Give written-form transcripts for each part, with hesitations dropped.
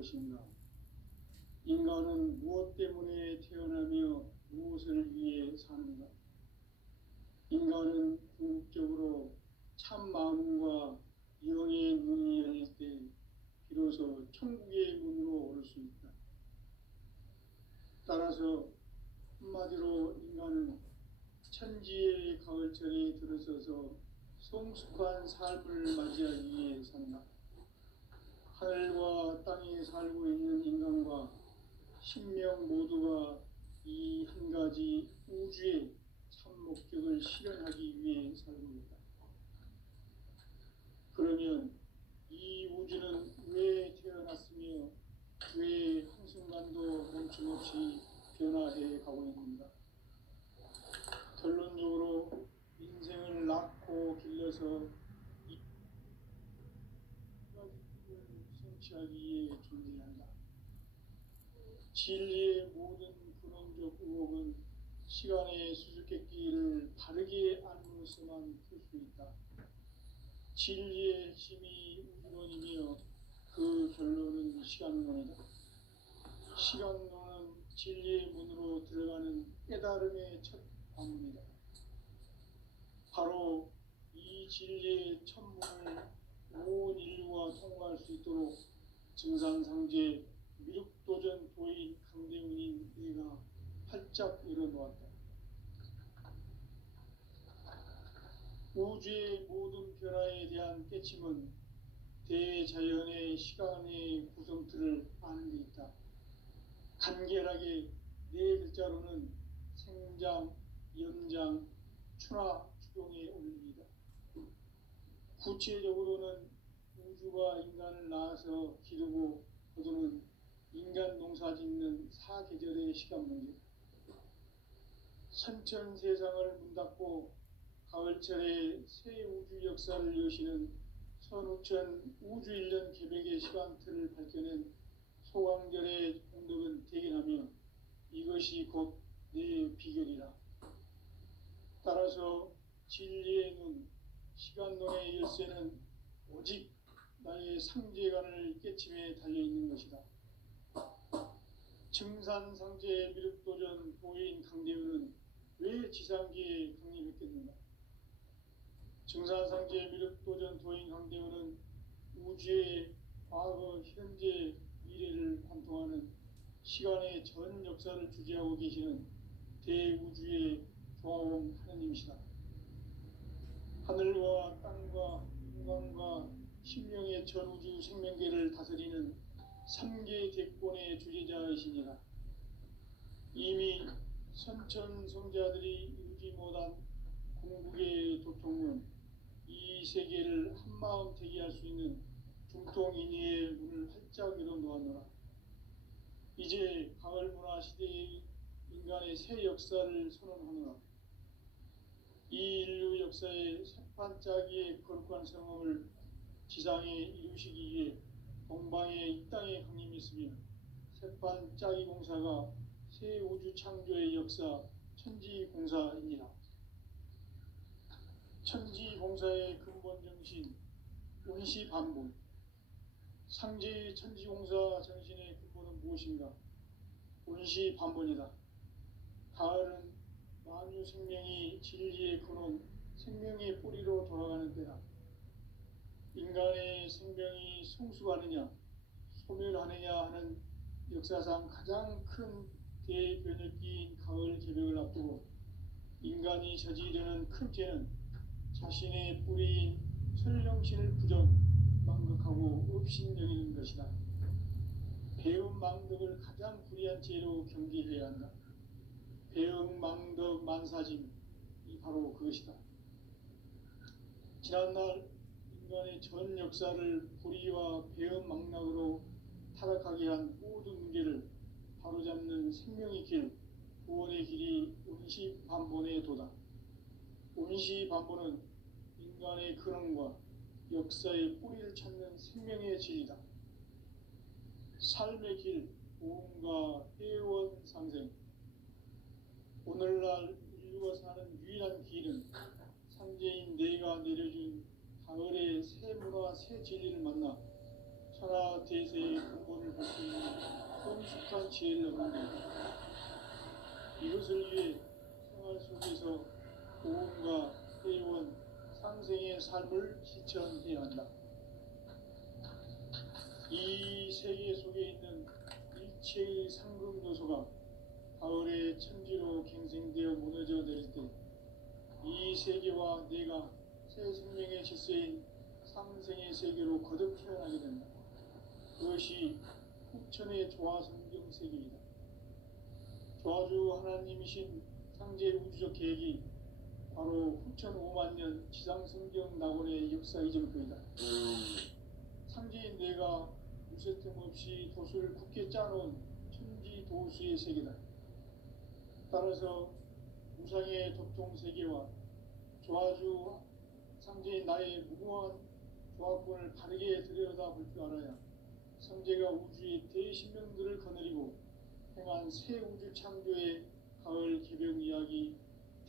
무엇인가? 인간은 무엇 때문에 태어나며 무엇을 위해 사는가? 인간은 궁극적으로 참 마음과 영의 눈이 열릴 때 비로소 천국의 문으로 오를 수 있다. 따라서 한마디로 인간은 천지의 가을철에 들어서서 성숙한 삶을 맞이하기 위해 산다. 하늘과 땅에 살고 있는 인간과 신명 모두가 이 한 가지 우주의 참 목적을 실현하기 위해 살고 있다. 그러면 이 우주는 왜 태어났으며 왜 한순간도 멈춤없이 변화해 가고 있는가? 결론적으로 인생을 낳고 길러서 이 가지를 성취하기 위해 존재한다. 진리의 모든 근원적 의혹은 시간의 수수께끼를 바르게 알므로서만 풀 수 있다. 진리의 핵심이 우주론이며 그 결론은 시간론이다. 시간론은 진리의 문으로 들어가는 깨달음의 첫 관문이다. 바로 이 진리의 천문을 온 인류가 통과할 수 있도록 증산상제 미륵도전 도인 강대문인 내가 활짝 열어놓았다. 우주의 모든 변화에 대한 깨침은 대자연의 시간의 구성틀을 아는 데 있다. 간결하게 네 글자로는 생장, 연장, 추나 추동의 원리이다. 구체적으로는 우주가 인간을 낳아서 기르고 거두는 인간 농사 짓는 사계절의 시간 문제. 선천 세상을 문 닫고 가을철에 새 우주 역사를 여시는 선우천 우주 1년 계백의 시간틀을 밝혀낸 소강절의 공덕은 대견하며 이것이 곧 내 비결이라. 따라서 진리의 눈, 시간론의 열쇠는 오직 나의 상제관을 깨침에 달려있는 것이다. 증산상제 미륵도전 도인 강대훈은 왜 지상계에 강림했겠는가? 증산상제 미륵도전 도인 강대훈은 우주의 과거, 현재, 미래를 관통하는 시간의 전 역사를 주재하고 계시는 대우주의 조화원 하느님이시다. 하늘과 땅과 인간과 신명의 전우주 생명계를 다스리는 3계 대권의 주재자이시니라. 이미 선천성자들이 이루지 못한 궁극의 도통은 이 세계를 한마음 되게 할 수 있는 중통인의의 문을 활짝 열어놓았노라. 이제 가을문화 시대의 인간의 새 역사를 선언하노라. 이 인류 역사의 새판짜기의 거룩한 성험을 지상에 이루시기 위해 동방의 이 땅에 강림했으며 새판짜기 공사가 새 우주 창조의 역사 천지공사입니다. 천지공사의 근본 정신 운시반본. 상제의 천지공사 정신의 근본은 무엇인가? 운시반본이다. 가을은 만유 생명이 진리의 근원, 생명의 뿌리로 돌아가는 때다. 인간의 생명이 성숙하느냐, 소멸하느냐 하는 역사상 가장 큰 대변혁기인 가을 개벽을 앞두고 인간이 저지르는 큰 죄는 자신의 뿌리인 설령신을 부정, 망극하고 업신여기는 것이다. 배움 망덕을 가장 불의한 죄로 경계해야 한다. 배움 망덕 만사짐이 바로 그것이다. 지난날 인간의 전 역사를 불의와 배움 망락으로 타락하게 한 모든 문제를 바로잡는 생명의 길, 구원의 길이 운시반본의 도다. 운시반본은 인간의 근원과 역사의 뿌리를 찾는 생명의 진리다. 삶의 길, 보험과 회원 상생. 오늘날 인류가 사는 유일한 길은 상제인 내가 내려준 가을의 새 문화, 새 진리를 만나 천하 대세의 근본을 할 수 있는 성숙한 지혜를 얻는 것. 이것을 위해 생활 속에서 고음과 회원, 상생의 삶을 실천해야 한다. 이 세계 속에 있는 일체의 상급 요소가 가을의 천지로 갱생되어 무너져 내릴 때 이 세계와 내가 새 생명의 질서인 상생의 세계로 거듭 태어나게 된다. 그것이 후천의 조화 성경 세계이다. 조화주 하나님이신 상제 우주적 계획이 바로 후천 5만 년 지상 성경 낙원의 역사 이전표이다. 상제인 내가 무쇠틈 없이 도수를 굳게 짜놓은 천지 도수의 세계다. 따라서 우상의 도통 세계와 조화주 상제인 나의 무궁한 조화권을 바르게 들여다볼 줄 알아야 상제가 우주의 대신명들을 거느리고 행한 새 우주 창조의 가을 개벽 이야기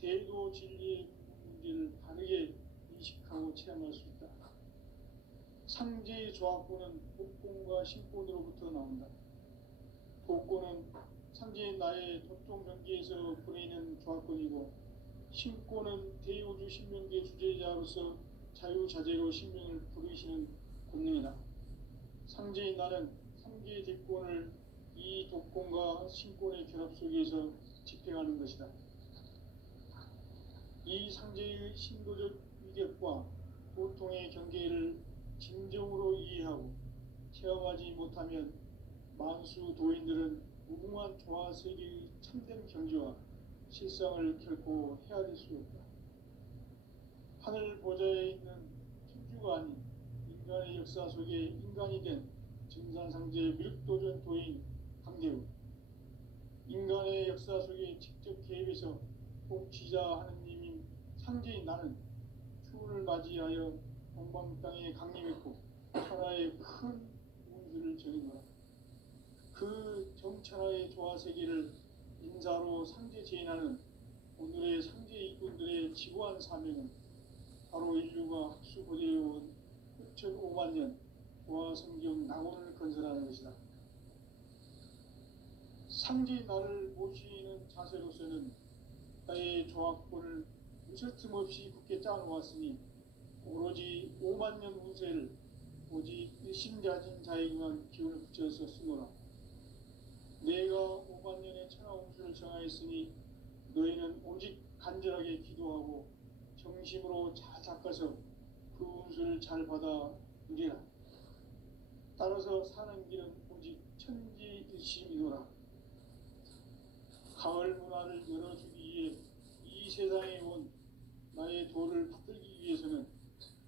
대도 진리의 문제를 바르게 인식하고 체험할 수 있다. 상제의 조화권은 복권과 신권으로부터 나온다. 복권은 상제인 나의 도통 경계에서 보내는 조화권이고, 신권은 대우주 신명계 주제자로서 자유자재로 신명을 부르시는 권능이다. 상제인 나는 상제의 대권을 이 독권과 신권의 결합 속에서 집행하는 것이다. 이 상제의 신도적 위력과 고통의 경계를 진정으로 이해하고 체험하지 못하면 만수 도인들은 무궁한 조화 세계의 참된 경지와 실상을 결코 헤아릴 수 없다. 하늘 보좌에 있는 천주가 아닌 인간의 역사 속에 인간이 된 증산상제 미륵도전 도인 강대우, 인간의 역사 속에 직접 개입해서 통치자 하느님인 상제인 나는 추운을 맞이하여 동방 땅에 강림했고 천하의 큰 운수를 전인 거라. 그 정천하의 조화 세계를 인사로 상제 제인하는 오늘의 상제 일꾼들의 지구한 사명은 바로 인류가 학수고대해온 6,5만 년 조화 성경 낙원을 건설하는 것이다. 상제인 나를 모시는 자세로서는 나의 조화권을 무쇠틈 없이 굳게 짜놓았으니 오로지 5만 년 운세를 오직 일심자진 자에게만 기운을 붙여서 쓰노라. 내가 5만 년의 천하 운수를 정하였으니 너희는 오직 간절하게 기도하고 정심으로 잘 닦아서 그 운수를 잘 받아 누리라. 따라서 사는 길은 오직 천지일심이노라. 가을 문화를 열어주기 위해 이 세상에 온 나의 도를 받들기 위해서는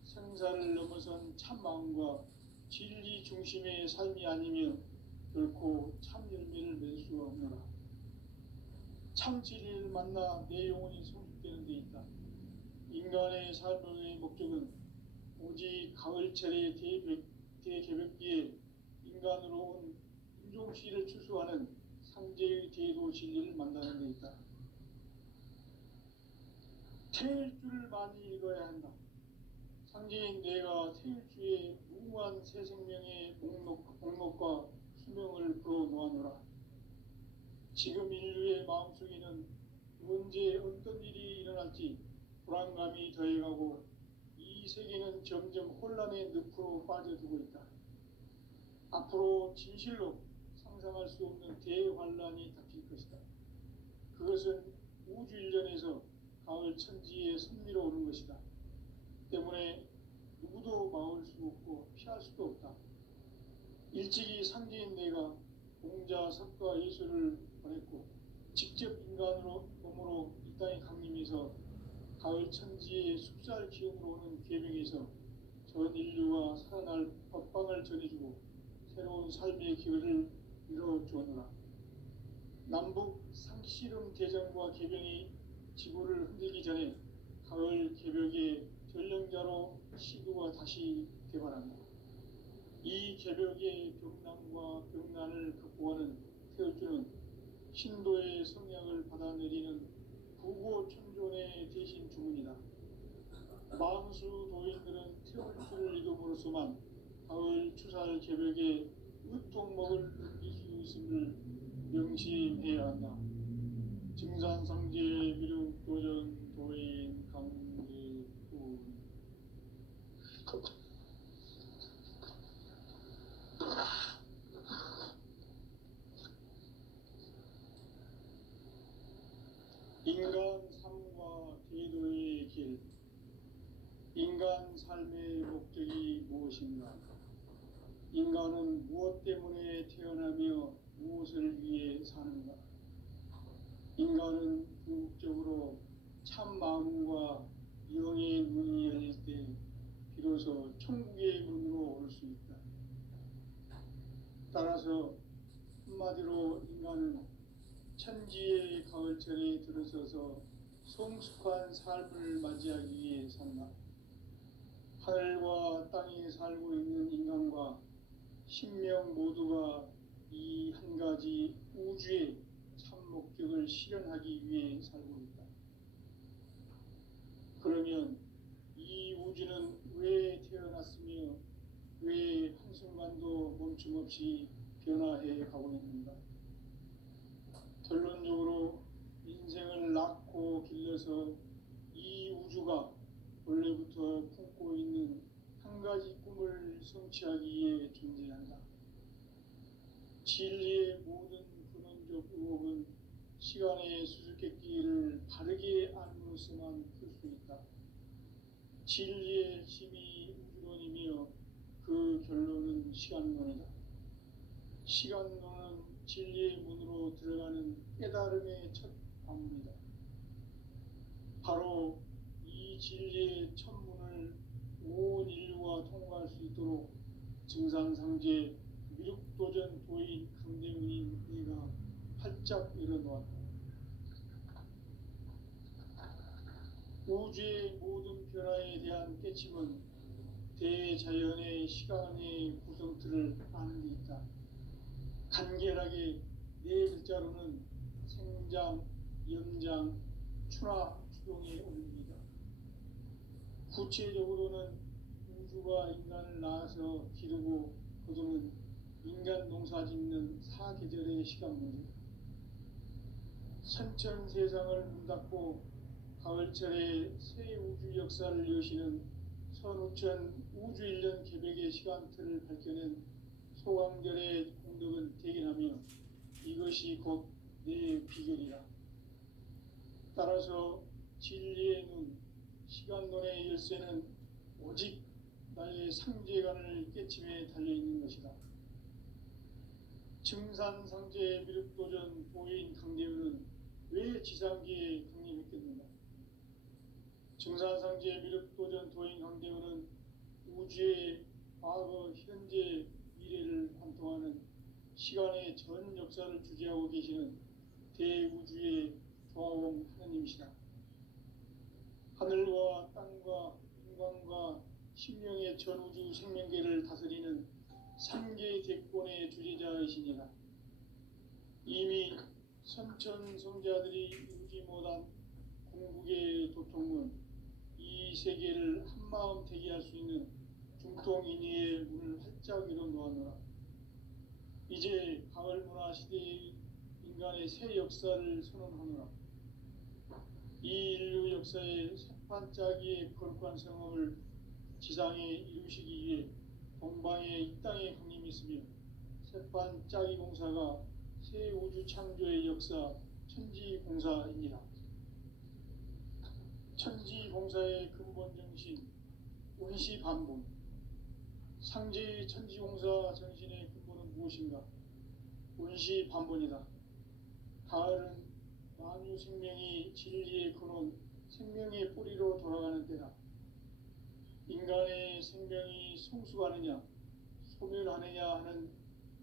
생사를 넘어선 참 마음과 진리 중심의 삶이 아니면 결코 참 열매를 맺을 수가 없노라. 참 진리를 만나 내 영혼이 성숙되는 데 있다. 인간의 삶의 목적은 오직 가을철의 대개벽기에 인간으로 온 인종씨를 추수하는 상제의 대도 진리를 만나는 데 있다. 태일주를 많이 읽어야 한다. 상제인 내가 태일주의 무궁한 새 생명의 목록과 수명을 불어놓아노라. 지금 인류의 마음속에는 언제 어떤 일이 일어날지 불안감이 더해가고 이 세계는 점점 혼란의 늪으로 빠져들고 있다. 앞으로 진실로 상상할 수 없는 대환란이 닥칠 것이다. 그것은 우주 일전에서 가을 천지에 선미로 오는 것이다. 때문에 누구도 막을 수 없고 피할 수도 없다. 일찍이 상제인 내가 공자, 석가, 예수를 보냈고 직접 인간으로 몸으로 이 땅에 강림해서 가을 천지의 숲살 기운으로 오는 계명에서 전 인류가 살아날 법방을 전해주고 새로운 삶의 기회를 이뤄주었노라. 남북 상씨름 대전과 개병이 지구를 흔들기 전에 가을 개벽의 전령자로 시도가 다시 개발한다. 이 개벽의 병남과 병난을 극복하는 태울주는 신도의 성향을 받아내리는 부고천존의 대신 주문이다. 만수 도인들은 태울주를 읽음으로써만 가을 추살 개벽의 의통 수목을 넘길 수 있음을 명심해야 한다. 증산상제 미륵 도전 도인 강제군 인간 삶과 계도의 길. 인간 삶의 목적이 무엇인가? 인간은 무엇 때문에 태어나며 무엇을 위해 사는가? 인간은 궁극적으로 참 마음과 영의 문이 열릴 때 비로소 천국의 문으로 올 수 있다. 따라서 한마디로 인간은 천지의 가을철에 들어서서 성숙한 삶을 맞이하기 위해 산다. 하늘과 땅에 살고 있는 인간과 신명 모두가 이 한 가지 우주의 참 목적을 실현하기 위해 살고 있다. 그러면 이 우주는 왜 태어났으며 왜 한순간도 멈춤없이 변화해 가고 있는가? 결론적으로 인생을 낳고 길러서 이 우주가 원래부터 품고 있는 한 가지 꿈을 성취하기 위해 존재한다. 진리의 모든 근원적 의혹은 시간의 수수께끼를 바르게 안으로서만 풀 수 있다. 진리의 핵심이 우주론이며 그 결론은 시간론이다. 시간론은 진리의 문으로 들어가는 깨달음의 첫 관문이다. 바로 이 진리의 첫 문을 온 인류가 통과할 수 있도록 증산상제 미륵도전 도인 강대문인 내가 활짝 열어놓았다. 우주의 모든 변화에 대한 깨침은 대자연의 시간의 구성틀을 아는 데 있다. 간결하게 네 글자로는 생장, 연장, 추나 추동에 올립니다. 구체적으로는 우주가 인간을 낳아서 기르고 거두는 인간 농사 짓는 사계절의 시간문이다. 선천 세상을 문 닫고 가을철에 새 우주 역사를 여시는 선우천 우주 1년 개백의 시간틀을 밝혀낸 소강절의 공덕은 대견하며 이것이 곧 내 비결이라. 따라서 진리의 눈, 시간론의 열쇠는 오직 나의 상제관을 깨침에 달려있는 것이다. 증산상제 미륵도전 도인 강대우는 왜 지상계에 강림했겠는가? 증산상제 미륵도전 도인 강대우는 우주의 과거, 현재, 미래를 관통하는 시간의 전 역사를 주재하고 계시는 대우주의 조화원 하나님이시다. 하늘과 땅과 인간과 신명의 전우주 생명계를 다스리는 삼계 대권의 주재자이시니라. 이미 선천성자들이 이루지 못한 궁극의 도통은 이 세계를 한마음 되게 할 수 있는 중통인의의 문을 활짝 열어놓았노라. 이제 가을문화 시대의 인간의 새 역사를 선언하노라. 이 인류 역사의 새판짜기의 거룩한 성험을 지상에 이루시기 위해 동방의 이 땅에 강림했으며 새판짜기 공사가 새 우주 창조의 역사 천지공사입니다. 천지공사의 근본 정신 원시반본. 상제의 천지공사 정신의 근본은 무엇인가? 원시반본이다. 가을은 만유 생명이 진리의 근원, 생명의 뿌리로 돌아가는 때다. 인간의 생명이 성숙하느냐, 소멸하느냐 하는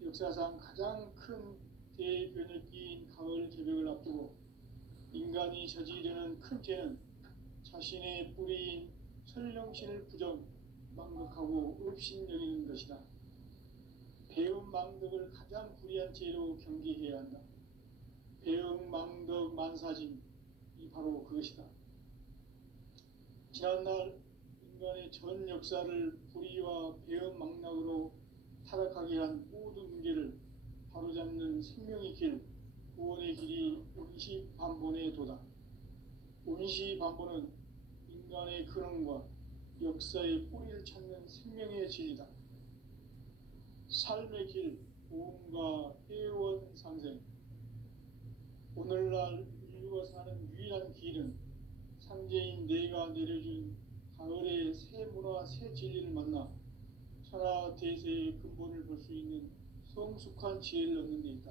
역사상 가장 큰 대변혁기인 가을 개벽을 앞두고 인간이 저지르는 큰 죄는 자신의 뿌리인 설령신을 부정, 망덕하고 업신여기는 것이다. 배움 망덕을 가장 불의한 죄로 경계해야 한다. 배움 망덕 만사짐이 바로 그것이다. 지난날 인간의 전 역사를 불의와 배움 망락으로 타락하게 한 모든 문제를 바로잡는 생명의 길, 구원의 길이 운시반본에 도다. 운시반본은 인간의 근원과 역사의 뿌리를 찾는 생명의 진리다. 삶의 길, 보험과 회원 상생. 오늘날 인류가 사는 유일한 길은 상제인 내가 내려준 가을의 새 문화, 새 진리를 만나 천하 대세의 근본을 볼 수 있는 성숙한 지혜를 얻는 데 있다.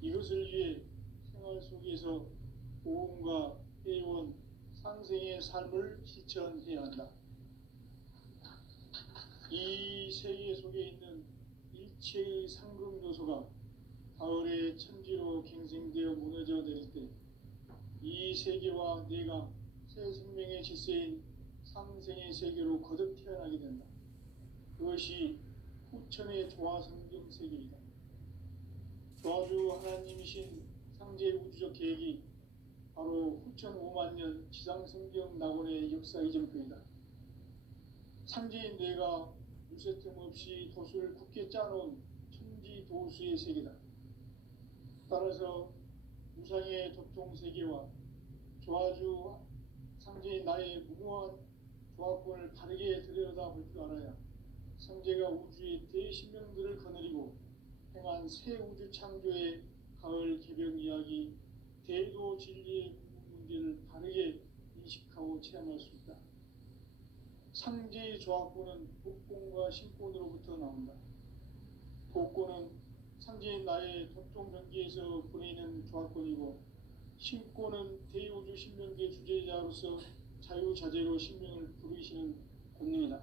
이것을 위해 생활 속에서 보험과 회원, 상생의 삶을 실천해야 한다. 이 세계 속에 있는 일체의 상급 요소가 가을의 천지로 갱생되어 무너져 내릴 때 이 세계와 내가 새 생명의 질서인 상생의 세계로 거듭 태어나게 된다. 그것이 후천의 조화성경 세계이다. 조화주 하나님이신 상제 우주적 계획이 바로 후천 5만 년 지상성경 낙원의 역사 이전표이다. 상제인 내가 무쇠틈 없이 도수를 굳게 짜놓은 천지 도수의 세계다. 따라서 우상의 접종 세계와 조화주 상제인 나의 무모한 조화권을 바르게 들여다볼 줄 알아야 상제가 우주의 대신명들을 거느리고 행한 새 우주 창조의 가을 개벽 이야기, 대도 진리의 문제를 바르게 인식하고 체험할 수 있다. 상제의 조화권은 복권과 신권으로부터 나온다. 복권은 상제인 나의 접종 전기에서 보내는 조화권이고, 신권은 대우주 신명계 주제자로서 자유자재로 신명을 부르시는 권능이다.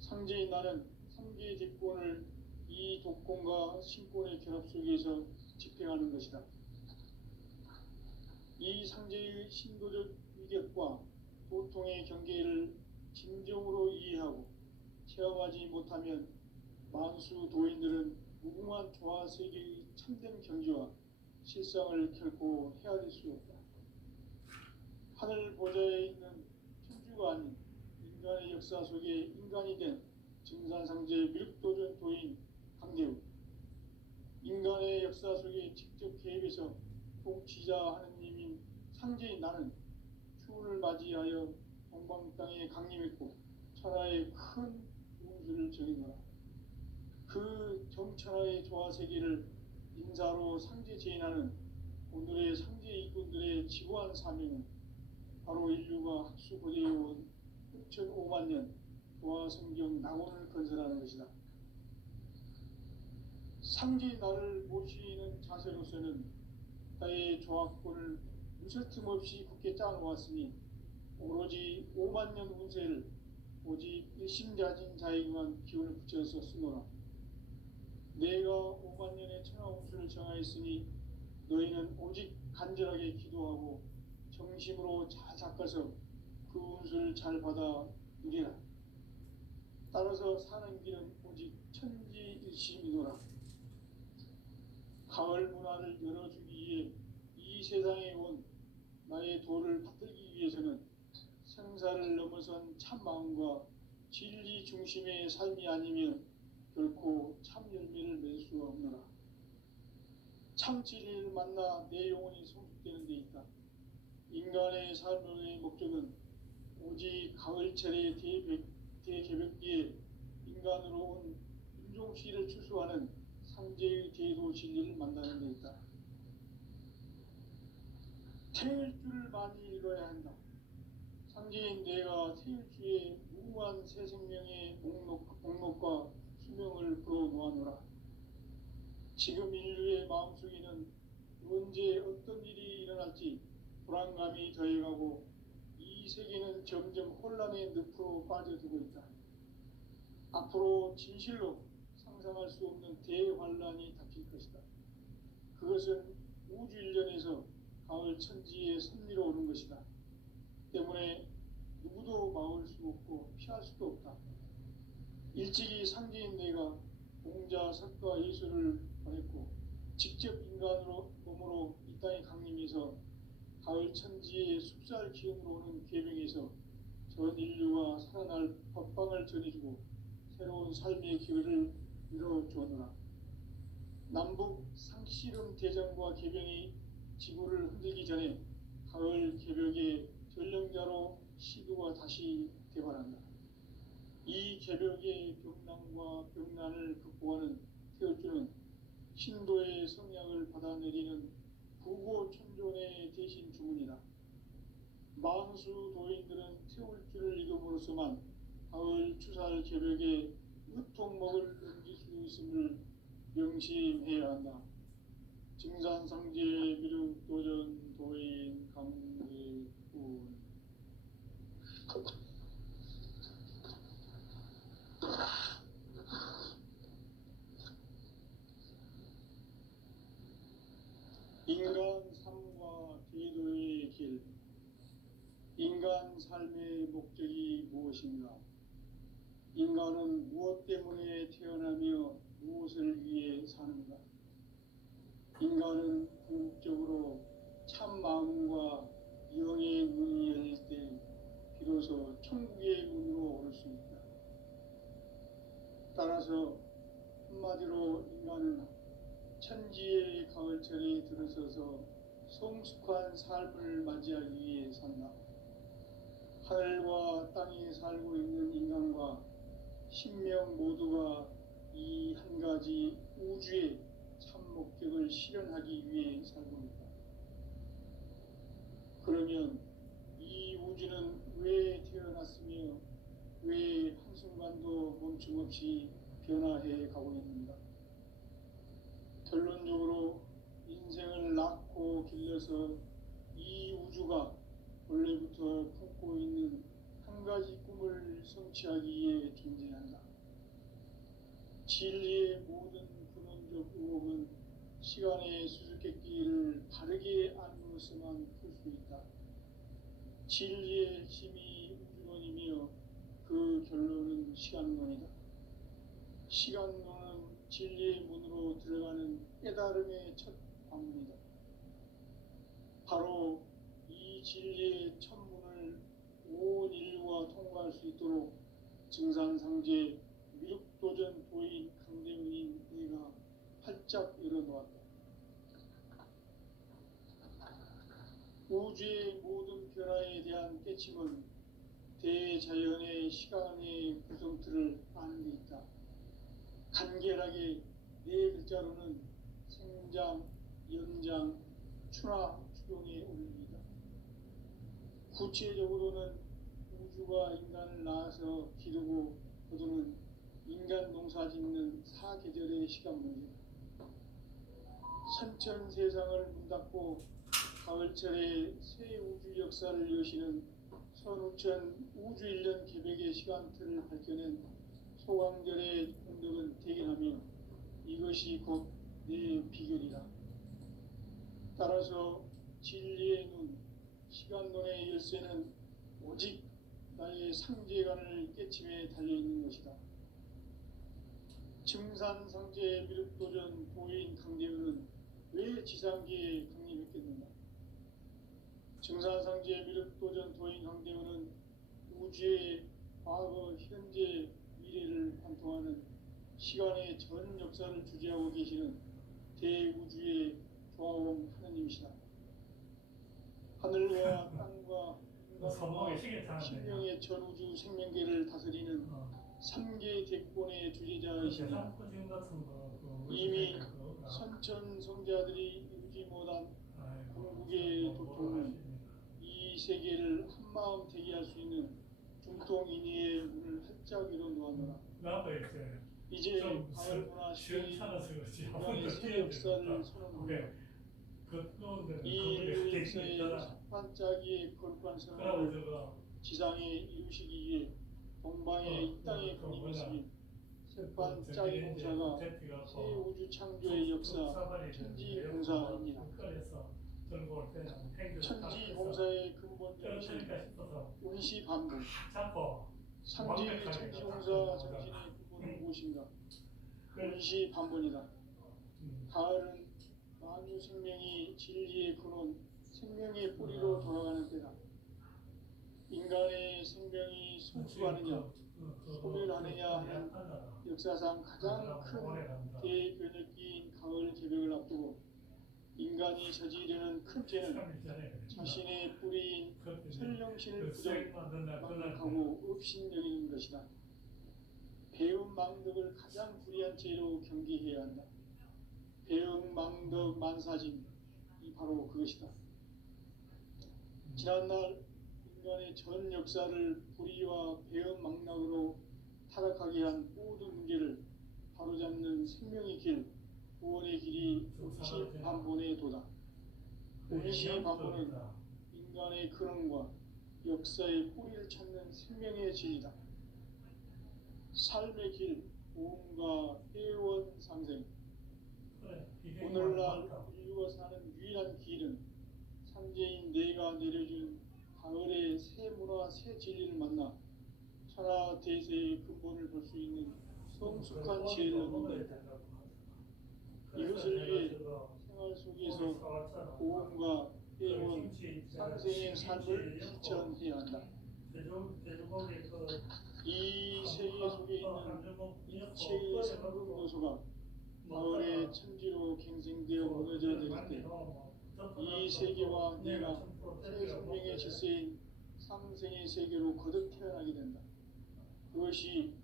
상제인 나는 상제의 대권을 이 독권과 신권의 결합 속에서 집행하는 것이다. 이 상제의 신도적 위격과 도통의 경계를 진정으로 이해하고 체험하지 못하면 만수 도인들은 무궁한 조화 세계의 참된 경지와 실상을 결코 헤아릴 수 없다. 하늘 보좌에 있는 천주가 아닌 인간의 역사 속에 인간이 된 증산상제 밀도전 도인 강대우, 인간의 역사 속에 직접 개입해서 통치자 하느님인 상제인 나는 추운을 맞이하여 동방 땅에 강림했고 천하의 큰 운수를 정해노라. 그 정천하의 조화 세계를 인사로 상제 제인하는 오늘의 상제 이꾼들의 지고한 사명은 바로 인류가 학수고대해온 6,5만 년 조화 성경 낙원을 건설하는 것이다. 상제 나를 모시는 자세로서는 나의 조화권을 무쇠틈 없이 굳게 짜놓았으니 오로지 5만 년 운세를 오직 일심자진 자에게만 기운을 붙여서 쓰노라. 내가 5만 년의 천하 운수를 정하였으니 너희는 오직 간절하게 기도하고 정심으로 잘 닦아서 그 운수를 잘 받아 누리라. 따라서 사는 길은 오직 천지일심이노라. 가을 문화를 열어주기 위해 이 세상에 온 나의 도를 받들기 위해서는 생사를 넘어선 참 마음과 진리 중심의 삶이 아니면 결코 참 열매를 맺을 수가 없노라. 참 진리를 만나 내 영혼이 성숙되는 데 있다. 인간의 삶의 목적은 오직 가을철의 대개벽기에 인간으로 온 인종시를 추수하는 상제의 대도 진리를 만나는 데 있다. 태일주를 많이 읽어야 한다. 상제인 내가 태일주의 무궁한 새 생명의 목록과 수명을 불어놓아노라. 지금 인류의 마음속에는 언제 어떤 일이 일어날지 불안감이 더해가고 이 세계는 점점 혼란의 늪으로 빠져들고 있다. 앞으로 진실로 상상할 수 없는 대환란이 닥칠 것이다. 그것은 우주 일전에서 가을 천지에 선미로 오는 것이다. 때문에 누구도 막을 수 없고 피할 수도 없다. 일찍이 상제인 내가 공자, 석가, 예수를 보냈고 직접 인간으로 몸으로 이 땅에 강림해서 가을 천지의 숲살 기운으로 오는 계명에서 전 인류가 살아날 법방을 전해주고 새로운 삶의 기회를 열어주었노라. 남북 상씨름 대전과 개병이 지구를 흔들기 전에 가을 개벽의 전령자로 시도가 다시 되발한다. 이 개벽의 병난과 병난을 극복하는 태울주는 신도의 성약을 받아내리는 부고천존의 대신 주문이다. 만수 도인들은 태울주를 이름으로서만 가을 추살 개벽에 으통목을 넘길 수 있음을 명심해야 한다. 증산상제 미륵도전 도인 강대군. 인간 삶과 기도의 길. 인간 삶의 목적이 무엇인가? 인간은 무엇 때문에 태어나며 무엇을 위해 사는가? 인간은 궁극적으로 참 마음과 영의 문이 열릴 때 비로소 천국의 문으로 오를 수 있다. 따라서 한마디로 인간은 천지의 가을철에 들어서서 성숙한 삶을 맞이하기 위해 산다. 하늘과 땅에 살고 있는 인간과 신명 모두가 이 한 가지 우주의 참 목적을 실현하기 위해 살고 있다. 그러면 이 우주는 왜 태어났으며 왜 한순간도 멈춤없이 변화해 가고 있는가? 결론적으로 인생을 낳고 길러서 이 우주가 원래부터 품고 있는 한 가지 꿈을 성취하기 위해 존재한다. 진리의 모든 근원적 의혹은 시간의 수수께끼를 바르게 알므로서만 풀 수 있다. 진리의 핵심이 우주론이며 그 결론은 시간론이다. 시간론은 진리의 문으로 들어가는 깨달음의 첫 관문이다. 바로 이 진리의 첫 문을 온 인류가 통과할 수 있도록 증산상제 미륵도전 도인 강대문인 내가 활짝 열어놓았다. 우주의 모든 변화에 대한 깨침은 대자연의 시간의 구성틀을 아는 데 있다. 간결하게 네 글자로는 생장, 연장, 추나 추동의 원리이다. 구체적으로는 우주가 인간을 낳아서 기르고 거두는 인간 농사 짓는 사계절의 시간문이다. 선천세상을 문닫고 가을철에 새 우주 역사를 여시는 선우천 우주일년 개벽의 시간틀을 밝혀낸 소강절의 공덕은 대견하며 이것이 곧 내 비결이다. 따라서 진리의 눈, 시간론의 열쇠는 오직 나의 상제관을 깨침에 달려있는 것이다. 증산상제 미륵도전 도인 강대문은 왜 지상계에 강림했겠는가? 증산상제 미륵도전 도인 강대문은 우주의 과거, 현재, 미래를 관통하는 시간의 전 역사를 주재하고 계시는 대우주의 조화원 하느님이시다. 하늘과 땅과 인간과 신명의 전우주 생명계를 다스리는 3개 대권의 주제자이시니 이미 선천성자들이 이루지 못한 궁극의 도통은 이 세계를 한마음 대기할 수 있는 중통인의의 문을 활짝 열어놓았노라. 이제 가을 문화 시대의 인간의 새 역사를 선언합니다. 이 인류 역사의 첫 반짝이의 거룩한 선언을 지상에 이루시기 위해 동방의 이 땅에 강림했으니 첫 반짝이 공사가 새 우주 창조의 역사 천지공사입니다. 천지공사의 근본 정신 운시반복 상지 천지공사 정신의 근본은 무엇인가? 운시반복이다. 가을은 만유 생명이 진리의 근원, 생명의 뿌리로 돌아가는 때다. 인간의 생명이 성숙하느냐, 소멸하느냐 하는 역사상 가장 큰 대변혁기인 가을 개벽을 앞두고 인간이 저지르는 큰 죄는 자신의 뿌리인 설령신을 부정망각하고 업신여기는 것이다. 배은 망덕을 가장 불의한 죄로 경계해야 한다. 배은 망덕 만사짐이 바로 그것이다. 지난날 인간의 전 역사를 불의와 배은 망락으로 타락하게 한 모든 문제를 바로잡는 생명의 길, 구원의 길이 운시반본의 도다. 운시반본은 인간의 근원과 역사의 뿌리를 찾는 생명의 진리다. 삶의 길, 보험과 회원 상생. 오늘날 인류가 사는 유일한 길은 삼재인 내가 내려준 가을의 새 문화, 새 진리를 만나 천하 대세의 근본을 볼 수 있는 성숙한 지혜를 얻는다. 이것을 위해 생활 속에서 보험과 회원, 상생의 삶을 실천해야 한다. 이 세계 속에 있는 일체의 상급 요소가 가을의 천지로 갱생되어 무너져 내릴 때 이 세계와 내가 새 생명의 질서인 상생의 세계로 거듭 태어나게 된다. 그것이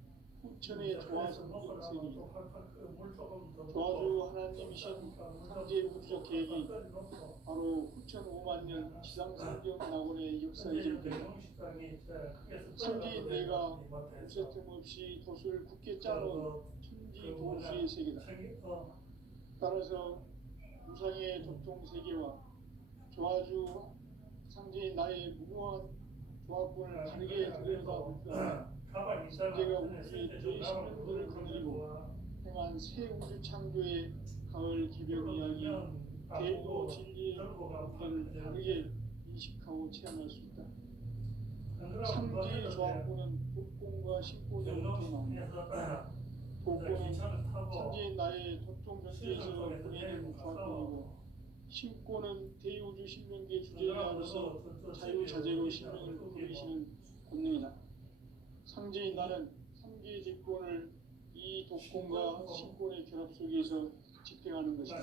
후천의 조화성경세입니다. 조화주 하나님이신 상제 우주적 계획이 바로 후천 5만 년 지상성경 낙원의 역사이기 때문에 상제인 내가 우세틈 없이 도수를 굳게 짜놓은 천지 도수의 세계다. 따라서 우상의 도통 세계와 조화주 상제인 나의 무모한 조합권을 다르게 들여다볼 때 상제가 우주의 죄의 신명들을 거느리고 행한 새 우주 창조의 가을 개벽 이야기 대도 진리의 문제를 다르게 인식하고 체험할 수 있다. 상제의 조합권은 독권과 신권으로부터 나온다. 독권은 상제인 나의 도통 경계에서 보내는 조합권이고 신권은 대우주 신명계 주제자로서 자유자재로 신명을 부리시는 권능이다. 상제인 나는 삼계의 직권을 이 독권과 신권의 결합 속에서 집행하는 것이다.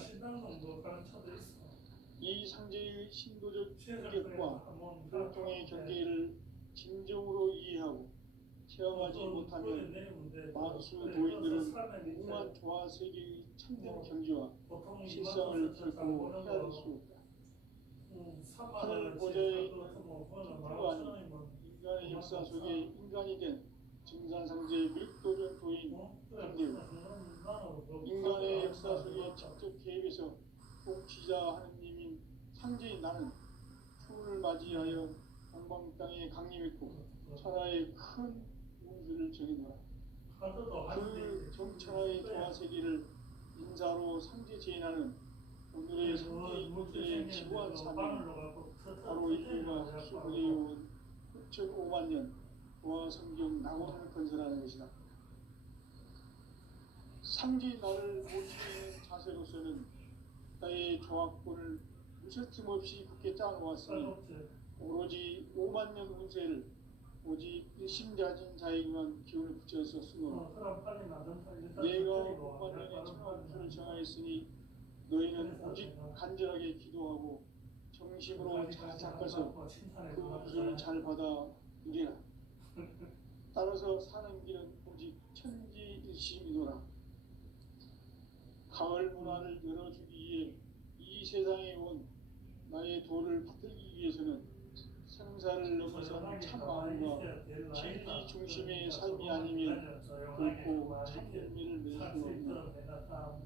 이 상제의 신도적 인격과 보통의 경계를 진정으로 이해하고 체험하지 못하면 만수 도인들은 무궁한 조화 세계의 참된 경지와 실상을 결코 헤아릴 수 없다. 하늘 보좌에 있는 기표가 아닌 인간의 역사 속에 인간이 된 증산상제의 밀도적 도인 한대우. 인간의 역사 속에 직접 개입해서 통치자 하느님인 상제인 나는 추운을 맞이하여 동방 땅에 강림했고 천하의 큰 운수를 정해놓아. 그 정천하의 조화 세계를 인사로 상제 제인하는 오늘의 상제인들의 지구한 삶은 바로 인류가 흡수되어온 후천 5만 년 조화 성경 낙원을 건설하는 것이다. 상제인 나를 모시는 자세로서는 나의 조합권을 무설틈 없이 굳게 짜놓았으니 오로지 5만 년 운세를 오직 일심자진 자에게만 기운을 붙여서 쓰노라. 내가 5만 년의 천하 운수를 정하였으니 너희는 오직 간절하게 기도하고 정심으로 잘 닦아서 그 운수를 잘 받아 누리라. 따라서 사는 길은 오직 천지일심이노라. 가을 문화를 열어주기 위해 이 세상에 온 나의 도를 받들기 위해서는 생사를 넘어선 참마음과 진리 중심의 삶이 아니면 결코 참 열매를 맺을 수 없다.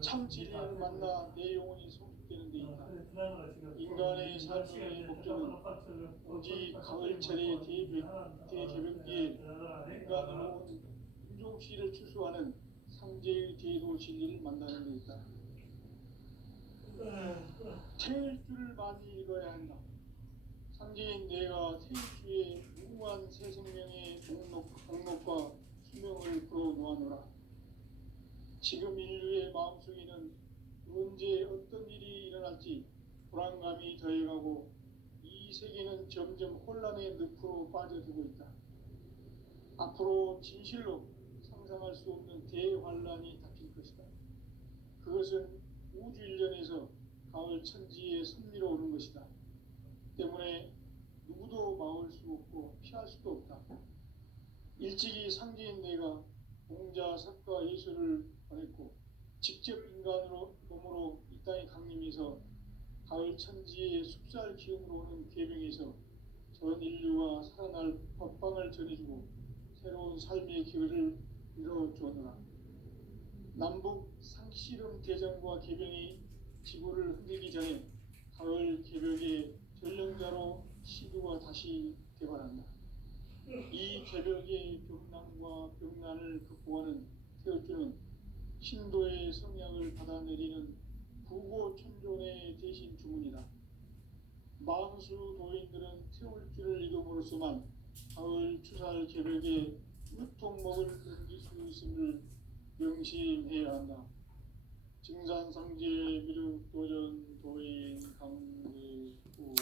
참 진리를 만나 내 영혼이 성숙되는 데 있다. 인간의 삶의 목적은 오직 가을철의 대개벽기에 인간으로 온 인종시를 추수하는 상제의 대도 진리를 만나는 데 있다. 태일주를 많이 읽어야 한다. 상제인 내가 태일주의 무궁한 새 생명의 목록과 수명을 풀어놓아노라. 지금 인류의 마음속에는 언제 어떤 일이 일어날지 불안감이 더해가고 이 세계는 점점 혼란의 늪으로 빠져들고 있다. 앞으로 진실로 상상할 수 없는 대환란이 닥칠 것이다. 그것은 우주 일련에서 가을 천지의 섭리로 오는 것이다. 때문에 누구도 막을 수 없고 피할 수도 없다. 일찍이 상제인 내가 공자, 석가, 예수를 보냈고 직접 인간으로 몸으로 이 땅에 강림해서 가을 천지의 숲살 기운으로 오는 계명에서 전 인류가 살아날 법방을 전해주고 새로운 삶의 기회를 이뤄주었노라. 남북 상씨름 대전과 계병이 지구를 흔들기 전에 가을 개벽의 전령자로 시두가 다시 개발한다. 이 개벽의 병난과 병난을 극복하는 태어주는 신도의 성향을 받아내리는 부고천존의 대신 주문이다. 망수 도인들은 태울주를 이름으로서만 가을 추살 개벽의 유통목을 넘길 수 있음을 명심해야 한다. 증산상제 미륵도전 도인 강대우.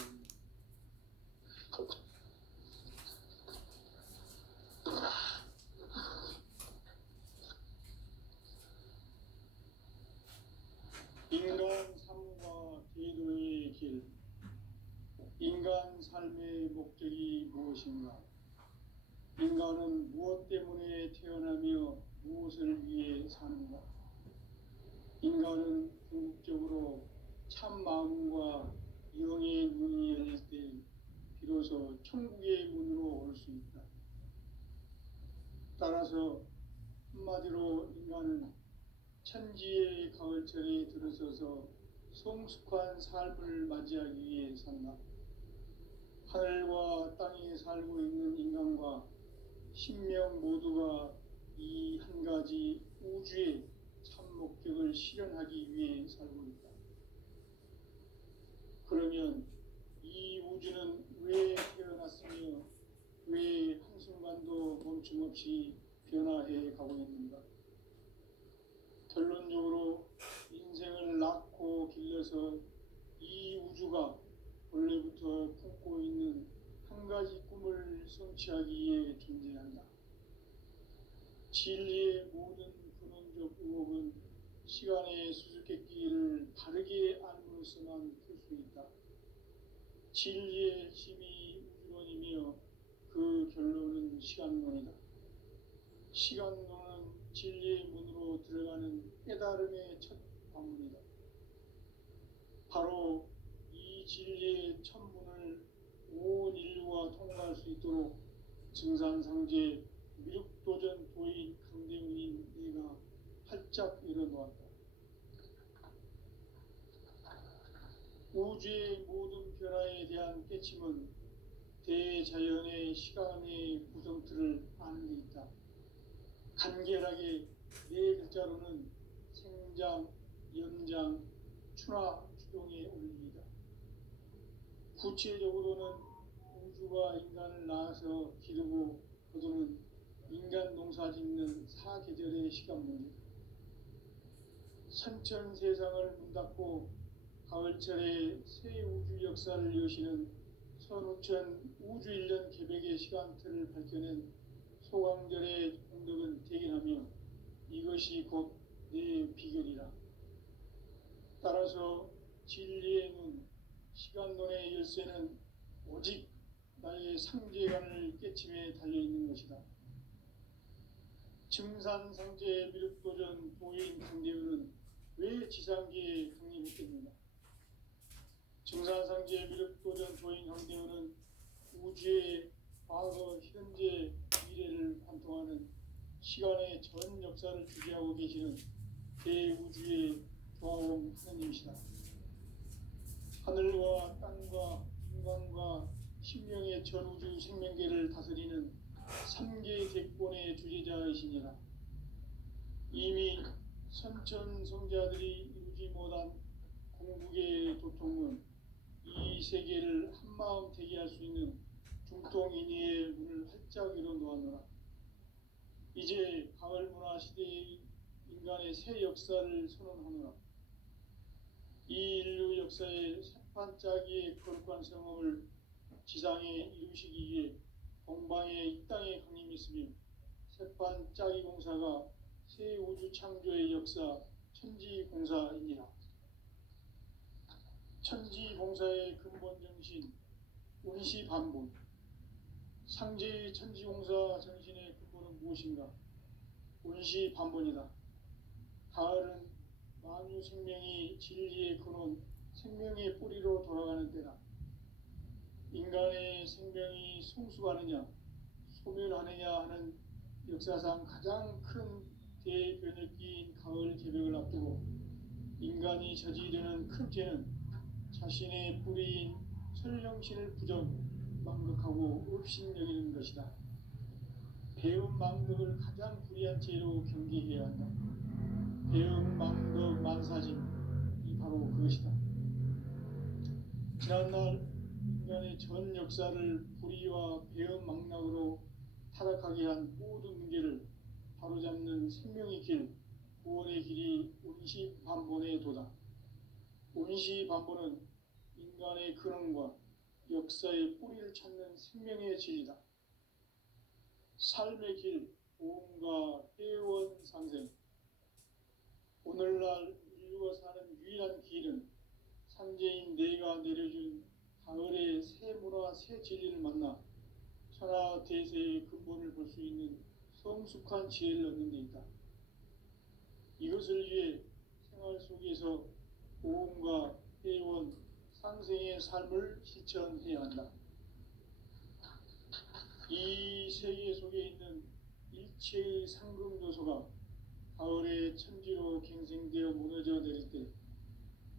인간 삶과 계도의 길. 인간 삶의 목적이 무엇인가? 인간은 무엇 때문에 태어나며 무엇을 위해 사는가? 인간은 궁극적으로 참 마음과 영의 문이 열릴 때 비로소 천국의 문으로 올 수 있다. 따라서 한마디로 인간은 천지의 가을철에 들어서서 성숙한 삶을 맞이하기 위해 산다. 하늘과 땅에 살고 있는 인간과 신명 모두가 이 한 가지 우주의 참 목적을 실현하기 위해 살고 있다. 그러면 이 우주는 왜 태어났으며 왜 한순간도 멈춤없이 변화해 가고 있는가? 결론적으로 인생을 낳고 길러서 이 우주가 원래부터 품고 있는 한 가지 꿈을 성취하기 위해 존재한다. 진리의 모든 근원적 의혹은 시간의 수수께끼를 바르게 알므로서만 풀 수 있다. 진리의 핵심이 우주론이며 그 결론은 시간론이다. 시간론은 진리의 문으로 들어가는 깨달음의 첫 방문이다. 바로 이 진리의 천문을 온 인류가 통과할 수 있도록 증산상제 미륵도전 도인 강대웅인 내가 활짝 일어놓았다. 우주의 모든 변화에 대한 깨침은 대자연의 시간의 구성틀을 아는 데 있다. 간결하게 네 글자로는 생장, 연장, 추나 추동의 원리이다. 구체적으로는 우주가 인간을 낳아서 기르고 거두는 인간 농사 짓는 사계절의 시간 문제다. 선천 세상을 문닫고 가을철에 새 우주 역사를 여시는 선우천 우주일년 개벽의 시간틀을 밝혀낸 소강절의 공덕은 대견하며 이것이 곧 내 비결이라. 따라서 진리의 문, 시간론의 열쇠는 오직 나의 상제관을 깨침에 달려있는 것이다. 증산상제 미륵도전 도인 강대우는 왜 지상계에 강림했겠는가? 증산상제 미륵도전 도인 강대우는 우주의 과거, 현재, 미래를 관통하는 시간의 전 역사를 주재하고 계시는 대우주의 조화원 하느님이시다. 하늘과 땅과 인간과 신명의 전우주 생명계를 다스리는 3개 대권의 주재자이시니라. 이미 선천성자들이 이루지 못한 궁극의 도통은 이 세계를 한마음 되게 할 수 있는 중통인의의 문을 활짝 열어놓았노라. 이제 가을 문화 시대의 인간의 새 역사를 선언하노라. 이 인류 역사의 새판짜기의 거룩한 성업을 지상에 이루시기 위해 동방의 이 땅에 강림했으며 새판 짜기 공사가 새 우주 창조의 역사 천지공사이니라. 천지공사의 근본 정신 운시반본. 상제의 천지공사 정신의 근본은 무엇인가? 운시반본이다. 가을은 만유 생명이 진리의 근원, 생명의 뿌리로 돌아가는 때다. 인간의 생명이 성숙하느냐, 소멸하느냐 하는 역사상 가장 큰 대변혁기인 가을 개벽을 앞두고 인간이 저지르는 큰 죄는 자신의 뿌리인 설령신을 부정망덕하고 업신여기는 것이다. 배은망덕을 가장 불의한 죄로 경계해야 한다. 배은망덕 만사짐이 바로 그것이다. 지난날 인간의 전 역사를 불의와 배은망락으로 타락하게 한 모든 문제를 바로잡는 생명의 길, 구원의 길이 운시반본의 도다. 운시반본은 인간의 근원과 역사의 뿌리를 찾는 생명의 진리다. 삶의 길, 보험과 회원 상생. 오늘날 인류가 사는 유일한 길은 상제인 내가 내려준 가을의 새 문화, 새 진리를 만나 천하 대세의 근본을 볼 수 있는 성숙한 지혜를 얻는 데 있다. 이것을 위해 생활 속에서 보험과 회원, 상생의 삶을 실천해야 한다. 이 세계 속에 있는 일체의 상금 요소가 가을의 천지로 갱생되어 무너져 내릴 때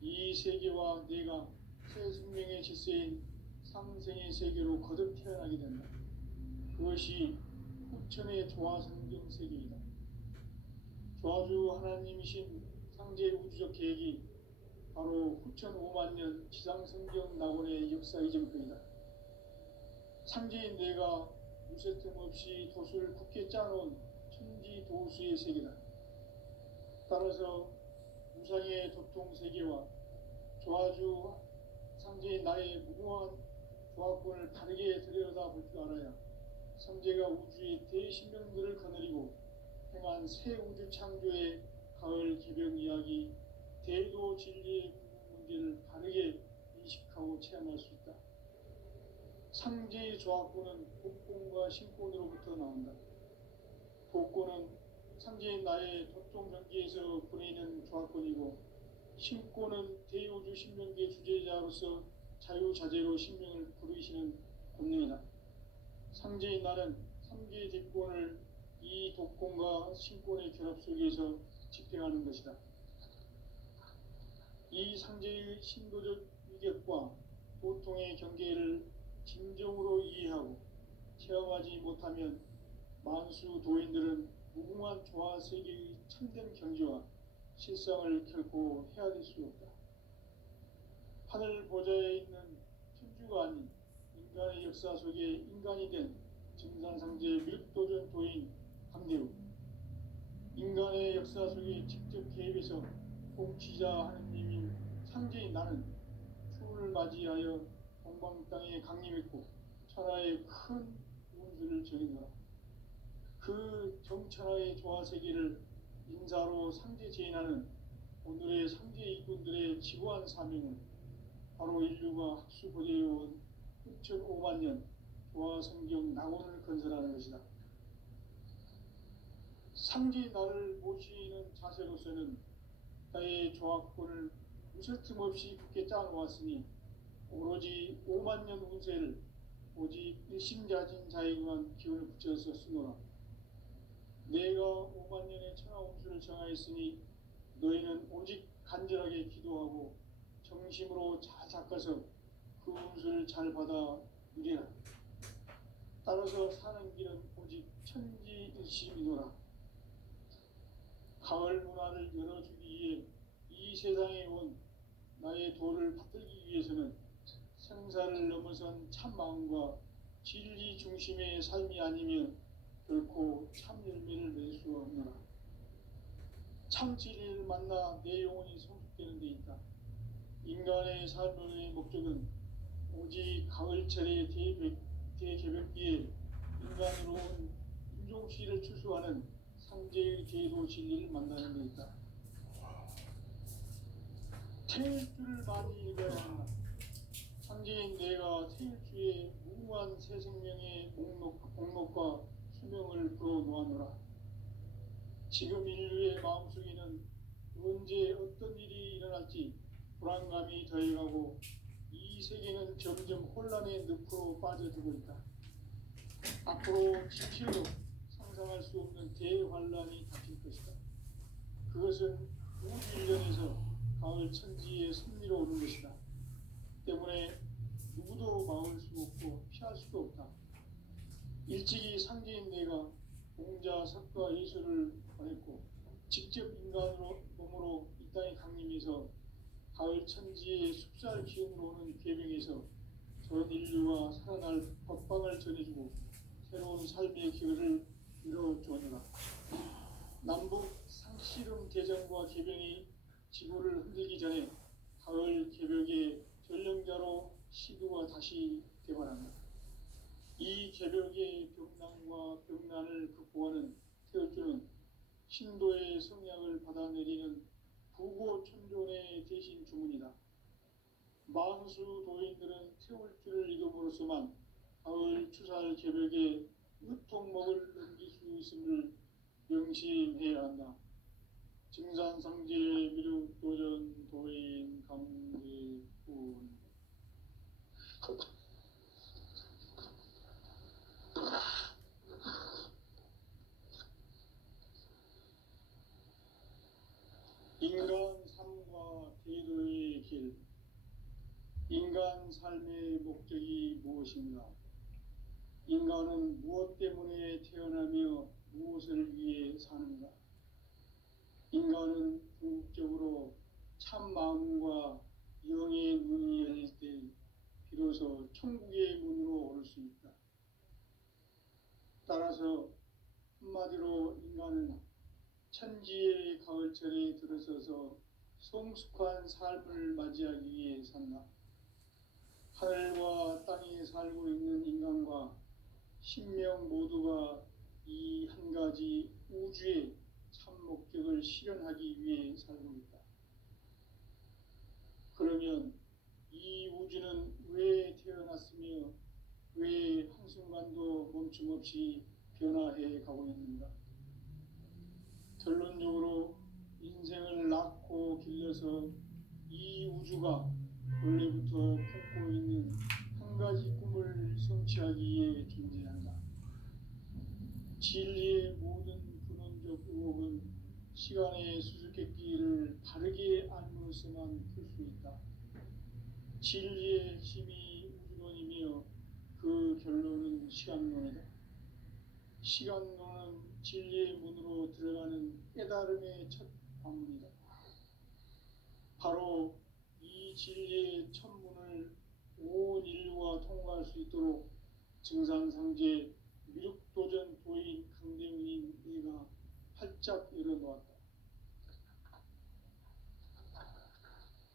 이 세계와 내가 새 생명의 질서인 상생의 세계로 거듭 태어나게 된다. 그것이 후천의 조화성경 세계이다. 조화주 하나님이신 상제 우주적 계획이 바로 후천 5만 년 지상성경 낙원의 역사 이전편이다. 상제인 내가 무쇠틈 없이 도수를 굳게 짜놓은 천지 도수의 세계다. 따라서 무상의 도통 세계와 조화주 상제인 나의 무궁한 조화권을 다르게 들여다볼 줄 알아야 상제가 우주의 대신명들을 거느리고 행한 새 우주 창조의 가을 개벽 이야기, 대도 진리의 궁극 문제를 바르게 인식하고 체험할 수 있다. 상제의 조화권은 복권과 신권으로부터 나온다. 복권은 상제인 나의 도통 경계에서 보내는 조화권이고, 신권은 대우주 신명계 주제자로서 자유자재로 신명을 부르시는 권능이다. 상제인 나는 3개의 대권을 이 독권과 신권의 결합 속에서 집행하는 것이다. 이 상제의 신도적 위격과 보통의 경계를 진정으로 이해하고 체험하지 못하면 만수 도인들은 무궁한 조화 세계의 참된 경지와 실상을 결코 헤아릴 수 없다. 하늘 보좌에 있는 천주가 아닌 인간의 역사 속에 인간이 된 증산상제 뮤도전 도인 강대우, 인간의 역사 속에 직접 개입해서 통치자 하느님인 상제인 나는 추운을 맞이하여 동방 땅에 강림했고 천하의 큰 운수를 적인노라. 그 정천하의 조화세계를 인사로 상제 제인하는 오늘의 상제 이군들의 지고한 사명은 바로 인류가 학수고대해온 6,5만 년 조화성경 낙원을 건설하는 것이다. 상제인 나를 모시는 자세로서는 나의 조화권을 무쇠 틈 없이 굳게 짜놓았으니 오로지 5만 년 운세를 오직 일심자진 자에게만 기운을 붙여서 쓰노라. 내가 5만 년의 천하 운수를 정하였으니 너희는 오직 간절하게 기도하고 정심으로 잘 닦아서 그 운수를 잘 받아 누리라. 따라서 사는 길은 오직 천지일심이노라. 가을 문화를 열어주기 위해 이 세상에 온 나의 도를 받들기 위해서는 생사를 넘어선 참마음과 진리 중심의 삶이 아니면 결코 참 열매를 맺을 수 없노라. 참 진리를 만나 내 영혼이 성숙되는 데 있다. 인간의 삶의 목적은 오직 가을철의 대개벽기에 인간으로 온 윤종씨를 추수하는 상제의 제도 진리를 만나는 데 있다. 태일주를 많이 읽어야 한다. 상제인 내가 태일주의 무궁한 새 생명의 목록과 수명을 풀어놓아노라. 지금 인류의 마음속에는 언제 어떤 일이 일어날지 불안감이 더해가고 이 세계는 점점 혼란의 늪으로 빠져들고 있다. 앞으로 지체로 상상할 수 없는 대환란이 닥칠 것이다. 그것은 우주 일련에서 가을 천지의 섭리로 오는 것이다. 때문에 누구도 막을 수 없고 피할 수도 없다. 일찍이 상제인 내가 공자, 석가, 예수를 보냈고 직접 인간으로 몸으로 이 땅에 강림해서 가을 천지의 숲살 기운으로 오는 계명에서 전 인류가 살아날 법방을 전해주고 새로운 삶의 기회를 이뤄주었노라. 남북 상씨름 대전과 개병이 지구를 흔들기 전에 가을 개벽의 전령자로 시두가 다시 개발한다. 이 개벽의 병난과 병난을 극복하는 태울주는 신도의 성약을 받아내리는 부고천존의 대신 주문이다. 만수 도인들은 태울주를 읽음으로써만 가을 추살 개벽의 으통목을 넘길 수 있음을 명심해야 한다. 증산상제 미륵도전 도인 강제군 인간 삶과 제도의 길. 인간 삶의 목적이 무엇인가? 인간은 무엇 때문에 태어나며 무엇을 위해 사는가? 인간은 궁극적으로 참 마음과 영의 문이 열릴 때 비로소 천국의 문으로 오를 수 있다. 따라서 한마디로 인간은 천지의 가을철에 들어서서 성숙한 삶을 맞이하기 위해 산다. 하늘과 땅에 살고 있는 인간과 신명 모두가 이 한 가지 우주의 참 목적을 실현하기 위해 살고 있다. 그러면 이 우주는 왜 태어났으며 왜 한순간도 멈춤 없이 변화해 가고 있는가? 결론적으로 인생을 낳고 길러서 이 우주가 원래부터 품고 있는 한 가지 꿈을 성취하기 위해 존재한다. 진리의 모든 근원적 의혹은 시간의 수수께끼를 바르게 알므로서만 풀 수 있다. 진리의 핵심이 우주론이며 그 결론은 시간론이다. 시간론은 진리의 문으로 들어가는 깨달음의 첫 관문이다. 바로 이 진리의 첫 문을 온 인류가 통과할 수 있도록 증산상제 미륵도전 도인 강대문인 내가 활짝 열어놓았다.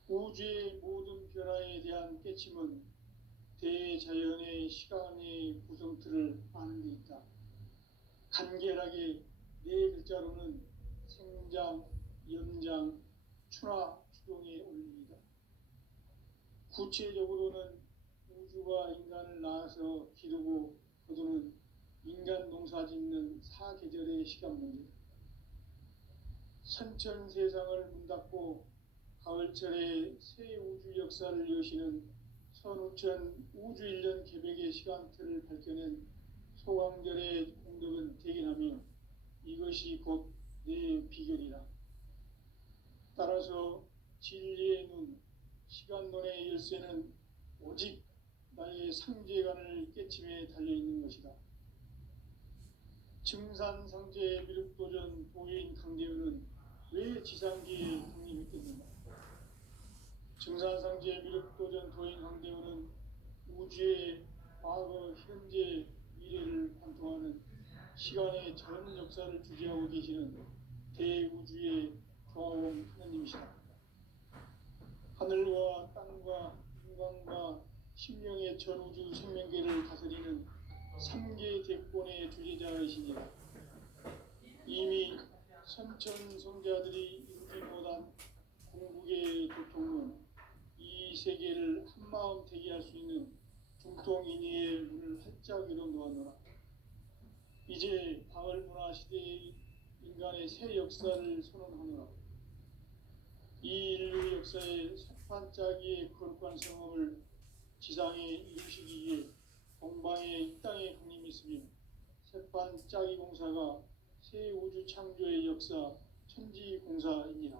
우주의 모든 변화에 대한 깨침은 대자연의 시간의 구성틀을 아는 데 있다. 간결하게 네 글자로는 생장, 연장, 추나 추동의 원리이다. 구체적으로는 우주가 인간을 낳아서 기르고 거두는 인간 농사 짓는 사계절의 시간 문제다. 선천 세상을 문 닫고 가을철에 새 우주 역사를 여시는 선우천 우주일년 개벽의 시간틀을 밝혀낸 소강절의 공덕은 대견하며 이것이 곧 내 비결이라. 따라서 진리의 눈, 시간론의 열쇠는 오직 나의 상제관을 깨침에 달려있는 것이다. 증산상제 미륵도전 도인 강대우는 왜 지상기에 강림했겠는가? 증산상제 미륵도전 도인 강대우는 우주의 과거, 현재, 미래를 관통하는 시간의 전 역사를 주재하고 계시는 대우주의 조화원 하나님이시다. 하늘과 땅과 인간과 심령의 전우주 생명계를 다스리는 3개 대권의 주재자이시니라. 이미 선천성자들이 이루지 못한 궁극의 도통은 이 세계를 한마음 되게 할 수 있는 중통인의의 문을 활짝 열어놓았노라. 이제 가을 문화 시대의 인간의 새 역사를 선언하노라. 이 인류 역사의 새판짜기의 거룩한 성험을 지상에 이루시기 위해 동방의 이 땅에 강림했으며 새판짜기 공사가 새 우주 창조의 역사 천지공사입니다.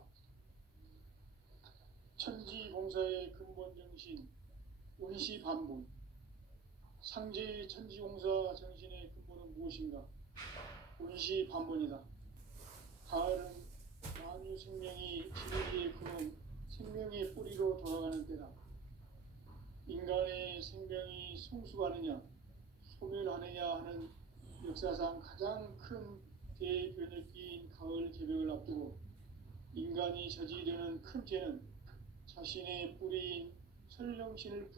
천지공사의 근본 정신 원시반본. 상제의 천지공사 정신의 근본은 무엇인가? 원시반본이다. 가을은 만유 생명이 진리의 근원, 생명의 뿌리로 돌아가는 때다. 인간의 생명이 성숙하느냐, 소멸하느냐 하는 역사상 가장 큰 대변혁기인 가을 개벽을 앞두고 인간이 저지르는 큰 죄는 자신의 뿌리인 설령신을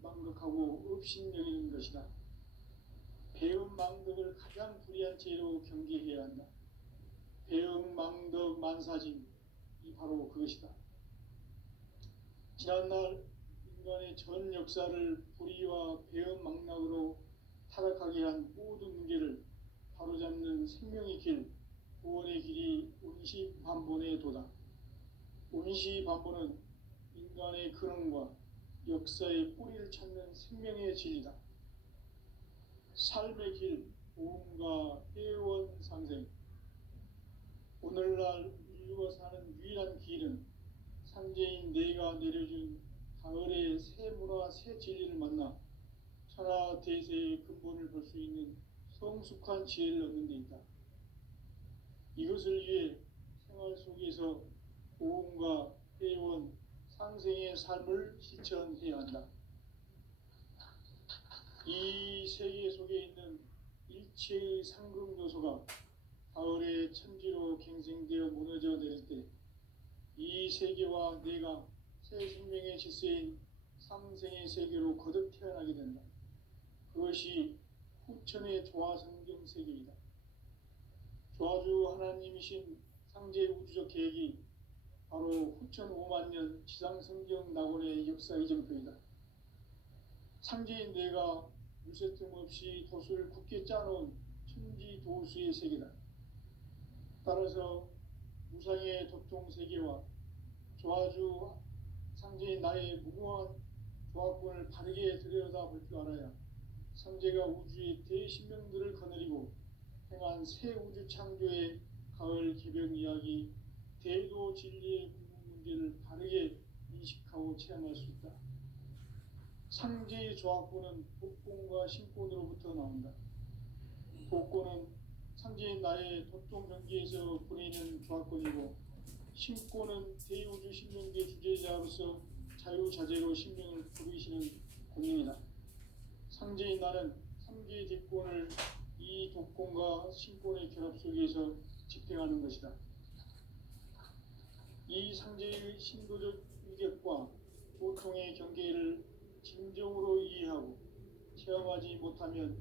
망각하고 업신여기는 것이다. 배은망덕을 가장 불의한 죄로 경계해야 한다. 배은망덕 만사짐이 바로 그것이다. 지난날 인간의 전 역사를 불의와 배은망락으로 타락하게 한 모든 문제를 바로잡는 생명의 길, 구원의 길이 원시반본의 도다. 원시반본은 인간의 근원과 역사의 뿌리를 찾는 생명의 진리다. 삶의 길, 보험과 회원 상생. 오늘날 인류가 사는 유일한 길은 상제인 내가 내려준 가을의 새 문화, 새 진리를 만나 천하 대세의 근본을 볼 수 있는 성숙한 지혜를 얻는 데 있다. 이것을 위해 생활 속에서 보험과 회원, 상생의 삶을 실천해야 한다. 이 세계 속에 있는 일체의 상금 요소가 가을의 천지로 갱생되어 무너져 내릴 때 이 세계와 내가 새 생명의 질서인 상생의 세계로 거듭 태어나게 된다. 그것이 후천의 조화성경 세계이다. 조화주 하나님이신 상제 우주적 계획이 바로 후천 5만 년 지상성경 낙원의 역사 이정표이다. 상제인 내가 물새틈 없이 도수를 굳게 짜놓은 천지도수의 세계다. 따라서 무상의 도통세계와 조화주 상제인 나의 무궁한 조합권을 바르게 들여다볼 줄 알아야 상제가 우주의 대신명들을 거느리고 행한 새 우주 창조의 가을 개벽 이야기, 대도 진리의 궁극 문제를 바르게 인식하고 체험할 수 있다. 상제의 조합권은 복권과 신권으로부터 나온다. 복권은 상제인 나의 도통 경계에서 보내는 조합권이고, 신권은 대우주 신명계 주제자로서 자유자재로 신명을 부르시는 권능이다. 상제인 나는 3개의 대권을 이 독권과 신권의 결합 속에서 집행하는 것이다. 이 상제의 신도적 위격과 도통의 경계를 진정으로 이해하고 체험하지 못하면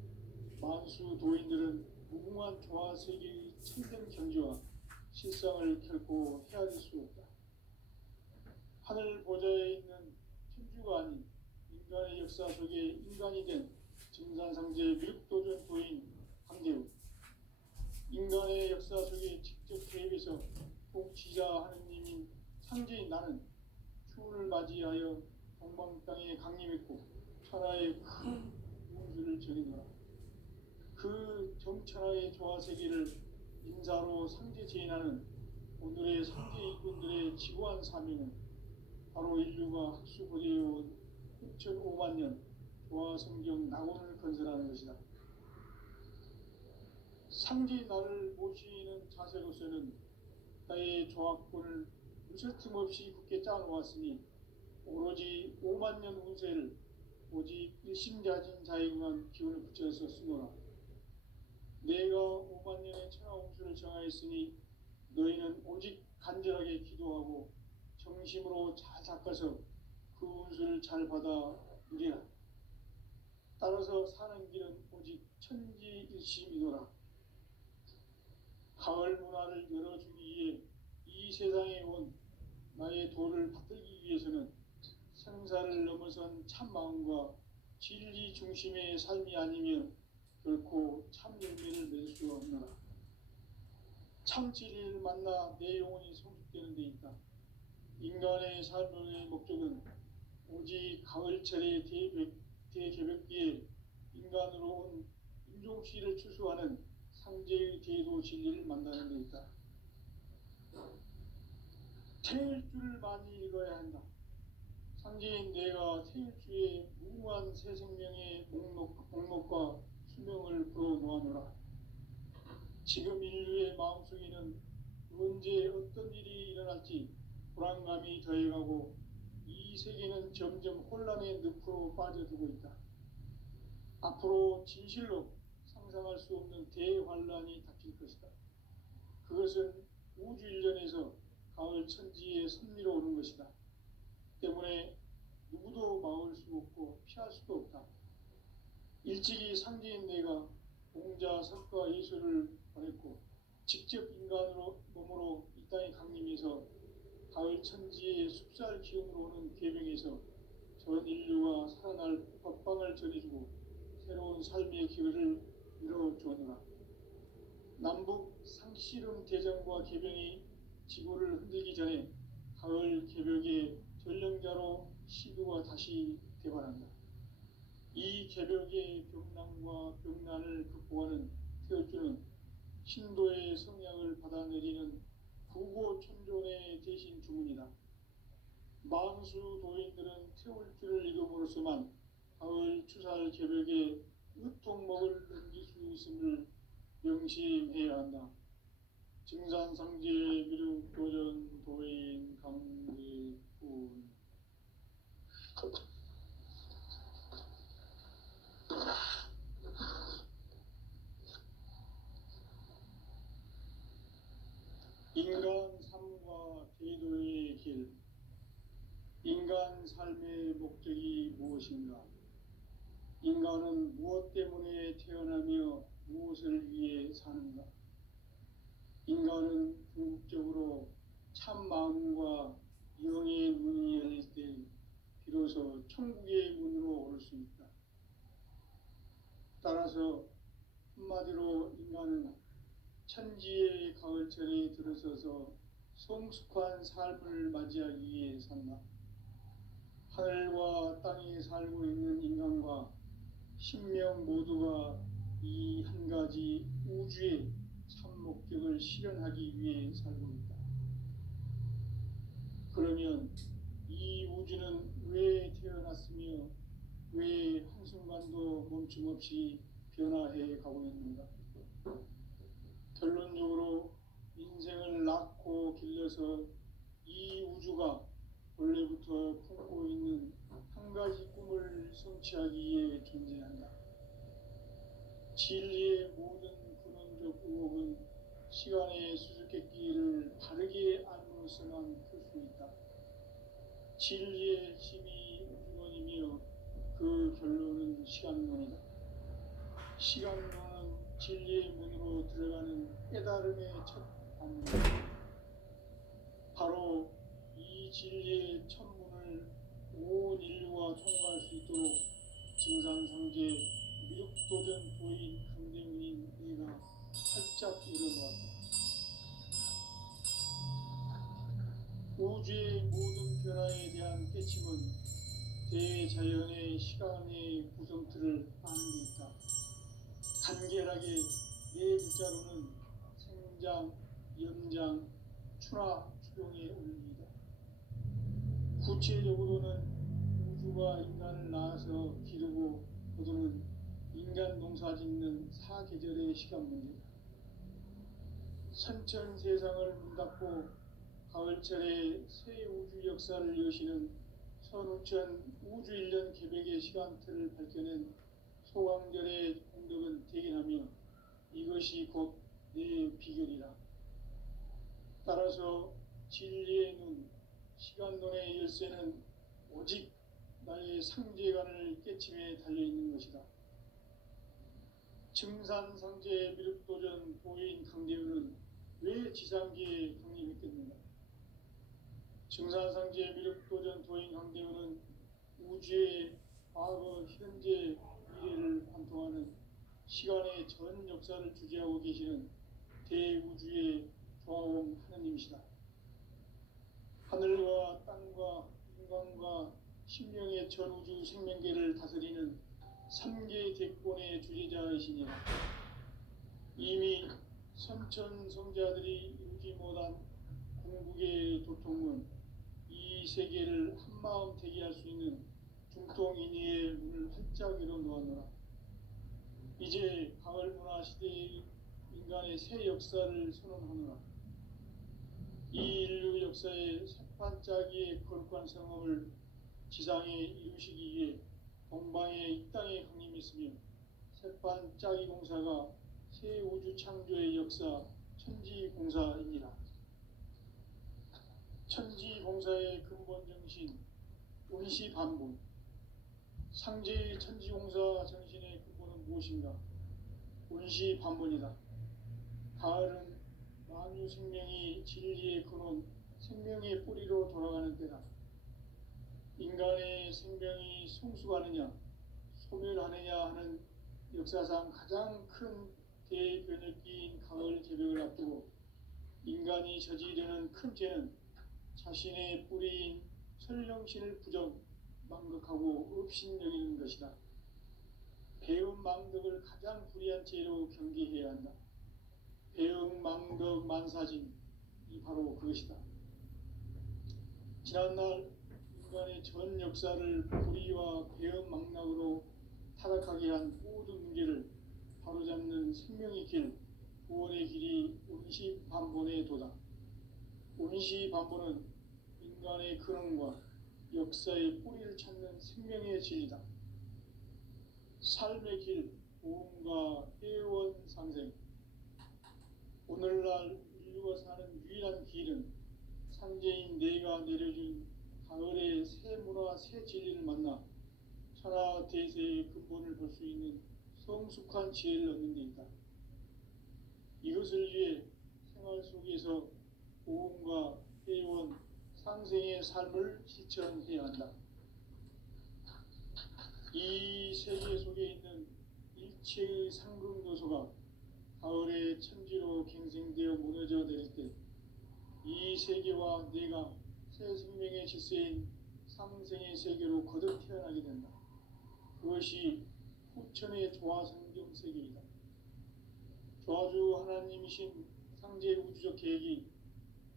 만수 도인들은 무궁한 조화 세계의 참된 경지와 실상을 결코 헤아릴 수 없다. 하늘 보좌에 있는 천주가 아닌 인간의 역사 속에 인간이 된 증산상제 밀도전 도인 강대우, 인간의 역사 속에 직접 개입해서 통치자 하느님인 상제인 나는 추운을 맞이하여 동방 땅에 강림했고 천하의 큰 운수를 정해놓아 그 정천하의 조화세계를 인사로 상제 제인하는 오늘의 상제 일꾼들의 지구한 사명은 바로 인류가 학수고대해온 6,5만 년 조화성경 낙원을 건설하는 것이다. 상제인 나를 모시는 자세로서는 나의 조합권을 무쇠틈 없이 굳게 짜놓았으니 오로지 5만 년 운세를 오직 일심자진 자에 응한 기운을 붙여서 쓰노라. 내가 5만 년의 천하 운수를 정하였으니 너희는 오직 간절하게 기도하고 정심으로 잘 닦아서 그 운수를 잘 받아 누리라. 따라서 사는 길은 오직 천지일심이노라. 가을 문화를 열어주기 위해 이 세상에 온 나의 도를 받들기 위해서는 생사를 넘어선 참 마음과 진리 중심의 삶이 아니면 결코 참 열매를 맺을 수가 없노라. 참 진리를 만나 내 영혼이 성숙되는 데 있다. 인간의 삶의 목적은 오직 가을철의 대개벽기에 인간으로 온 인종시를 추수하는 상제의 대도 진리를 만나는 데 있다. 태일주를 많이 읽어야 한다. 상제인 내가 태일주의 무궁한 새 생명의 목록과 수명을 불어놓아노라. 지금 인류의 마음속에는 언제 어떤 일이 일어날지 불안감이 더해가고 이 세계는 점점 혼란의 늪으로 빠져들고 있다. 앞으로 진실로 상상할 수 없는 대환란이 닥칠 것이다. 그것은 우주 일련에서 가을 천지의 섭리로 오는 것이다. 때문에 누구도 막을 수 없고 피할 수도 없다. 일찍이 상제인 내가 공자, 석가, 예수를 보냈고 직접 인간으로 몸으로 이 땅에 강림해서 가을 천지의 숲살 기운으로 오는 계명에서 전 인류가 살아날 법방을 전해주고 새로운 삶의 기회를 열어주었노라. 남북 상씨름 대전과 계병이 지구를 흔들기 전에 가을 개벽의 전령자로 시도가 다시 되관한다. 이 개벽의 병난과 병난을 극복하는 태어주는 신도의 성약을 받아내리는 구고천존의 대신 주문이다. 만수 도인들은 태울주를 읽음으로써만 가을 추살 개벽의 으통목을 넘길 수 있음을 명심해야 한다. 증산상제 미륵도전 도인 강제군. 인간 삶과 제도의 길. 인간 삶의 목적이 무엇인가? 인간은 무엇 때문에 태어나며 무엇을 위해 사는가? 인간은 궁극적으로 참 마음과 영의 문이 열릴 때 비로소 천국의 문으로 오를 수 있다. 따라서 한마디로 인간은 천지의 가을철에 들어서서 성숙한 삶을 맞이하기 위해 산다. 하늘과 땅에 살고 있는 인간과 신명 모두가 이 한 가지 우주의 참 목적을 실현하기 위해 살고 있다. 그러면 이 우주는 왜 태어났으며 왜 한순간도 멈춤없이 변화해 가고 있는가? 결론적으로 인생을 낳고 길러서 이 우주가 원래부터 품고 있는 한 가지 꿈을 성취하기 위해 존재한다. 진리의 모든 근원적 의혹은 시간의 수수께끼를 바르게 알므로서만 풀 수 있다. 진리의 힘이 우주론이며 그 결론은 시간론이다. 시간론은 진리의 문으로 들어가는 깨달음의 첫 관문이다. 바로 이 진리의 첫 문을 온 인류가 통과할 수 있도록 증산상제 미륵도전 도인 강대문인 내가 활짝 열어놓았다. 우주의 모든 변화에 대한 깨침은 대자연의 시간의 구성틀을 아는 데 있다. 간결하게 네 글자로는 생장, 연장, 추나 추동의 원리이다. 구체적으로는 우주가 인간을 낳아서 기르고 거두는 인간 농사 짓는 사계절의 시간 문제다. 선천 세상을 문닫고 가을철에 새 우주 역사를 여시는 선우천 우주 1년 개벽의 시간틀을 밝혀낸 소강절의 공덕은 대견하며 이것이 곧 내 비결이라. 따라서 진리의 눈, 시간론의 열쇠는 오직 나의 상제관을 깨침에 달려있는 것이다. 증산상제 미륵도전 도인 강대우는 왜 지상계에 강림했겠는가? 증산상제 미륵도전 도인 강대우는 우주의 과거, 현재, 미래를 관통하는 시간의 전 역사를 주재하고 계시는 대우주의 조화원 하느님이시다. 하늘과 땅과 인간과 신명의 전우주 생명계를 다스리는 삼계 대권의 주재자이시니라. 이미 선천성자들이 이루지 못한 궁극의 도통은 이 세계를 한마음 되게 할 수 있는 중통인의의 문을 활짝 열어 놓았노라. 이제 가을 문화 시대의 인간의 새 역사를 선언하노라. 이 인류 역사의 새반짝이의 거룩한 성험을 지상에 이루시기 위해 동방의 이 땅에 강림했으며 새반짝이 공사가 새 우주 창조의 역사 천지공사이니라. 천지공사의 근본 정신 운시반본. 상제의 천지공사 정신의 근본은 무엇인가? 운시반본이다. 가을은 만유 생명이 진리의 근원, 생명의 뿌리로 돌아가는 때다. 인간의 생명이 성숙하느냐, 소멸하느냐 하는 역사상 가장 큰 대변혁기인 가을 개벽을 앞두고 인간이 저지르는 큰 죄는 자신의 뿌리인 설령신을 부정, 망극하고 업신여기는 것이다. 배음 망덕을 가장 불의한 죄로 경계해야 한다. 배음 망덕 만사진이 바로 그것이다. 지난날 인간의 전 역사를 불의와 배음 망락으로 타락하게 한 모든 문제를 바로잡는 생명의 길, 구원의 길이 운시반본의 도다. 운시반본은 인간의 근원과 역사의 뿌리를 찾는 생명의 진리다. 삶의 길, 보험과 회원 상생. 오늘날 인류가 사는 유일한 길은 상제인 내가 내려준 가을의 새 문화, 새 진리를 만나 천하 대세의 근본을 볼 수 있는 성숙한 지혜를 얻는 데 있다. 이것을 위해 생활 속에서 보험과 회원, 상생의 삶을 실천해야 한다. 이 세계 속에 있는 일체의 상승도소가 가을의 천지로 갱생되어 무너져 내릴 때 이 세계와 내가 새 생명의 질서인 상생의 세계로 거듭 태어나게 된다. 그것이 후천의 조화성경 세계이다. 조화주 하나님이신 상제 우주적 계획이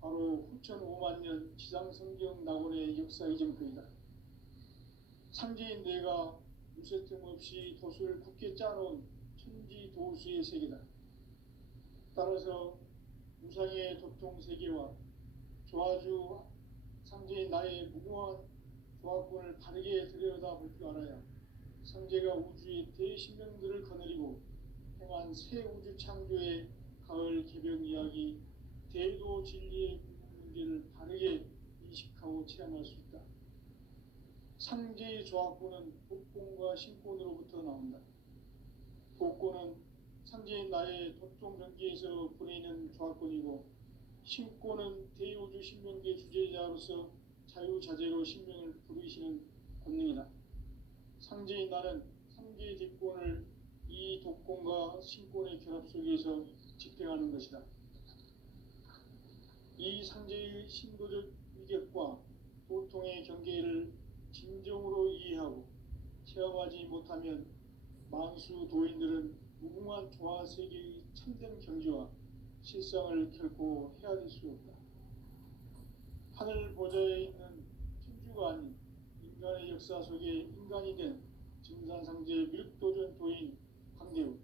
바로 후천 5만 년 지상성경 낙원의 역사 이정표이다. 상제인 내가 무쇠 틈 없이 도수를 굳게 짜놓은 천지 도수의 세계다. 따라서 무상의 도통 세계와 조화주 상제인 나의 무궁한 조화권을 바르게 들여다볼 줄 알아야 상제가 우주의 대신명들을 거느리고 행한 새 우주 창조의 가을 개벽 이야기, 대도 진리의 문제를 바르게 인식하고 체험할 수 있다. 상제의 조화권은 독권과 신권으로부터 나온다. 독권은 상제인 나의 도통 경계에서 보내는 조화권이고, 신권은 대우주 신명계 주제자로서 자유자재로 신명을 부르시는 권능이다. 상제인 나는 상제의 대권을 이 독권과 신권의 결합 속에서 집행하는 것이다. 이 상제의 신도적 위격과 도통의 경계를 진정으로 이해하고 체험하지 못하면 만수 도인들은 무궁한 조화 세계의 참된 경지와 실상을 결코 헤아릴 수 없다. 하늘 보좌에 있는 천주가 아닌 인간의 역사 속에 인간이 된 증산상제 미륵도전 도인 강대우.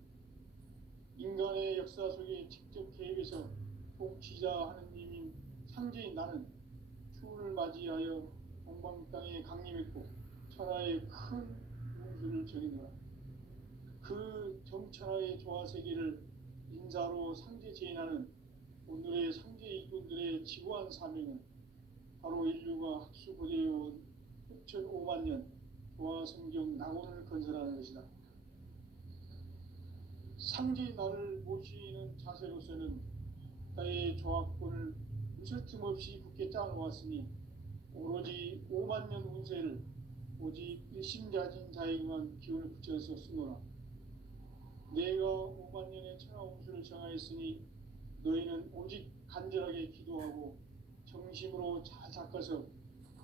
인간의 역사 속에 직접 개입해서 통치자 하느님인 상제인 나는 추운을 맞이하여 동방 땅에 강림했고 천하의 큰 운수를 정해노라. 그 정천하의 조화세계를 인사로 상제 제인하는 오늘의 상제 일꾼들의 지구한 사명은 바로 인류가 학수고대해온 후천 5만 년 조화성경 낙원을 건설하는 것이다. 상제인 나를 모시는 자세로서는 나의 조합권을 무설틈 없이 굳게 짜놓았으니 오로지 5만 년 운세를 오직 일심자진 자에게만 기운을 붙여서 쓰노라. 내가 5만 년의 천하 운수를 정하였으니 너희는 오직 간절하게 기도하고 정심으로 잘 닦아서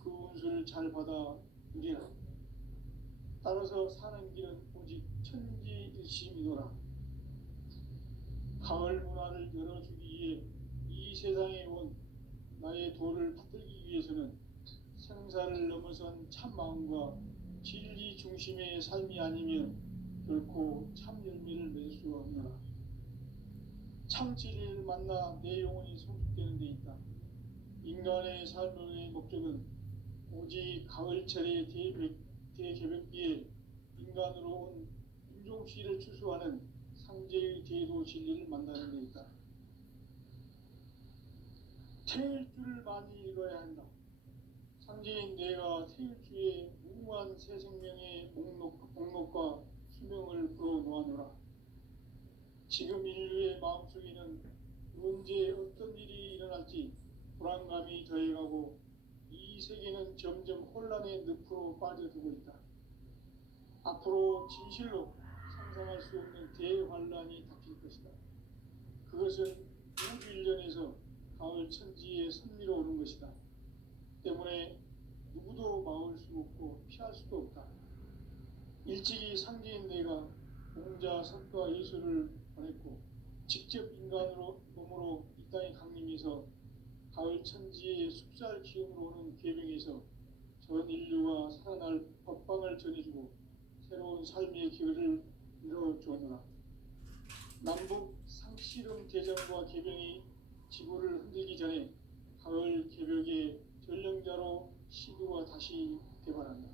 그 운수를 잘 받아 누리라. 따라서 사는 길은 오직 천지일심이노라. 가을 문화를 열어주기 위해 이 세상에 온 나의 도를 받들기 위해서는 생사를 넘어선 참마음과 진리 중심의 삶이 아니면 결코 참 열매를 맺을 수가 없노라. 참 진리를 만나 내 영혼이 성숙되는 데 있다. 인간의 삶의 목적은 오직 가을철의 대개벽비에 인간으로 온 인종씨를 추수하는 상제의 대도 진리를 만나는 데 있다. 태일주를 많이 읽어야 한다. 상제인 내가 태일주의 무궁한 새 생명의 목록과 수명을 불어놓아노라. 지금 인류의 마음속에는 언제 어떤 일이 일어날지 불안감이 더해가고 이 세계는 점점 혼란의 늪으로 빠져들고 있다. 앞으로 진실로 상상할 수 없는 대환란이 닥칠 것이다. 그것은 우주 일련에서 가을 천지의 섭리로 오는 것이다. 때문에 누구도 막을 수 없고 피할 수도 없다. 일찍이 상제인 내가 공자, 석가, 예수를 보냈고 직접 인간으로 몸으로 이 땅에 강림해서 가을 천지의 숲살 기운으로 오는 계명에서 전 인류가 살아날 법방을 전해주고 새로운 삶의 기회를 이뤄주었노라. 남북 상씨름 대전과 계병이 지구를 흔들기 전에 가을 개벽의 전령자로 시두가 다시 개발한다.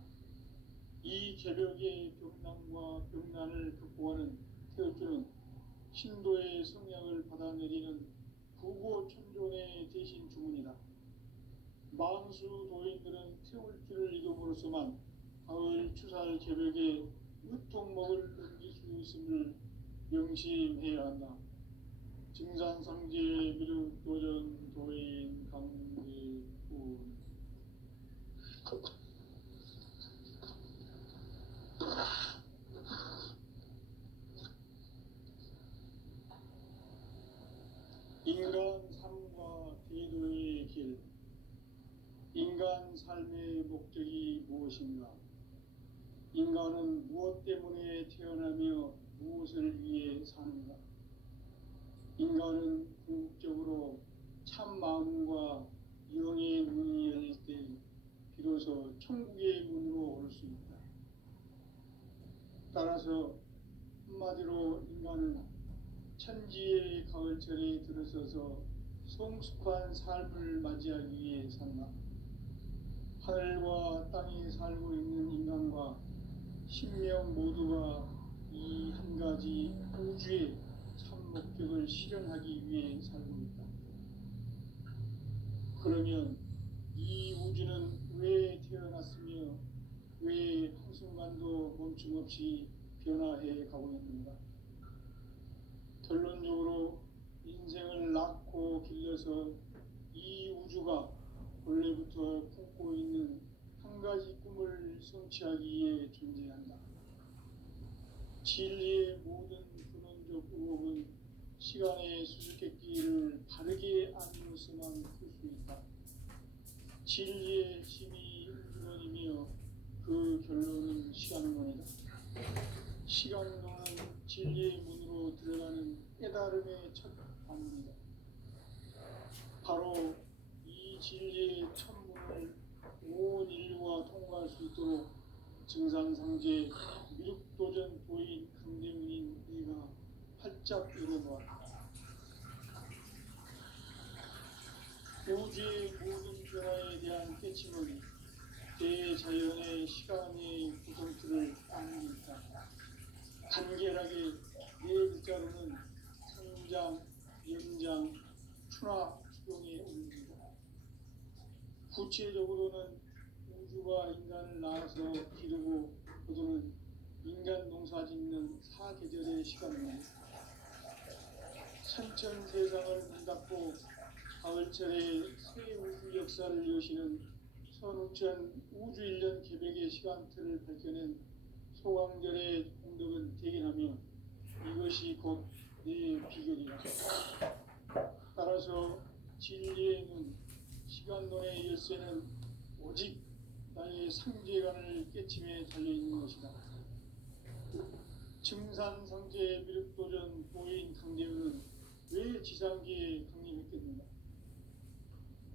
이 개벽의 병난과 병난을 극복하는 태울주는 신도의 성약을 받아내리는 부고천존의 대신 주문이다. 만수 도인들은 태울주를 이름으로서만 가을 추살 개벽에 으통목을 넘길 수 있음을 명심해야 한다. 증산상제 미륵도전 도인 강제군 인간 삶과 대도의 길. 인간 삶의 목적이 무엇인가? 인간은 무엇 때문에 태어나며 무엇을 위해 사는가? 인간은 궁극적으로 참 마음과 영의 문이 열릴 때 비로소 천국의 문으로 올 수 있다. 따라서 한마디로 인간은 천지의 가을철에 들어서서 성숙한 삶을 맞이하기 위해 산다. 하늘과 땅에 살고 있는 인간과 신명 모두가 이 한 가지 우주의 참 목적을 실현하기 위해 살고 있다. 그러면 이 우주는 왜 태어났으며 왜 한순간도 멈춤없이 변화해 가고 있는가? 결론적으로 인생을 낳고 길러서 이 우주가 원래부터 품고 있는 한 가지 꿈을 성취하기 위해 존재한다. 진리의 모든 근원적 의혹은 시간의 수수께끼를 바르게 알므로서만 풀 수 있다. 진리의 힘이 근원이며 그 결론은 시간론이다. 시간론은 진리의 문으로 들어가는 깨달음의 첫 관문이다. 바로 이 진리의 천문을 온 인류가 통과할 수 있도록 증산상제 미륵도전 도인 강대문인 네가 활짝 열어놓았다. 우주의 모든 변화에 대한 깨침은 대자연의 시간의 구성틀을 안는다. 간결하게 네 글자로는 성장, 연장, 추나, 추동에 올립니다. 구체적으로는 우주가 인간을 낳아서 기르고 거두는 인간 농사 짓는 사계절의 시간입니다. 천천 세상을 문 닫고 가을철에 새 우주 역사를 여시는 선우천 우주일년 개백의 시간틀을 밝혀낸 소강절의 공덕은 대견하며 이것이 곧 내 비결이다. 따라서 진리의 눈, 시간론의 열쇠는 오직 나의 상제관을 깨침에 달려있는 것이다. 증산상제 미륵도전 보인 강대우는 왜 지상기에 강림했겠는가?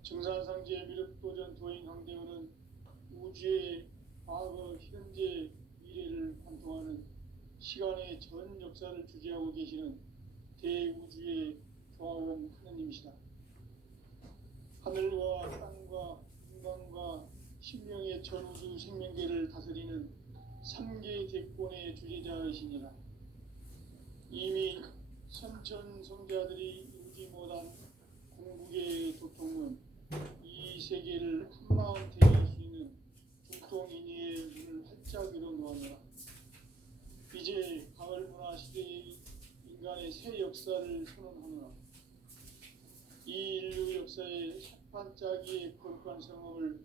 증산상제 미륵도전 도인 강대우는 우주의 과거, 현재, 미래를 관통하는 시간의 전 역사를 주재하고 계시는 대우주의 조화원 하느님이시다. 하늘과 땅과 인간과 신명의 전우주 생명계를 다스리는 3개 대권의 주제자이시니라. 이미 선천 성자들이 이루지 못한 공국의 도통은 이 세계를 한마음 대할 수 있는 중통인의의 문을 활짝 열어놓았노라. 이제 가을 문화 시대의 인간의 새 역사를 선언하노라. 이 인류 역사의 샷판짜기의 거룩한 성업을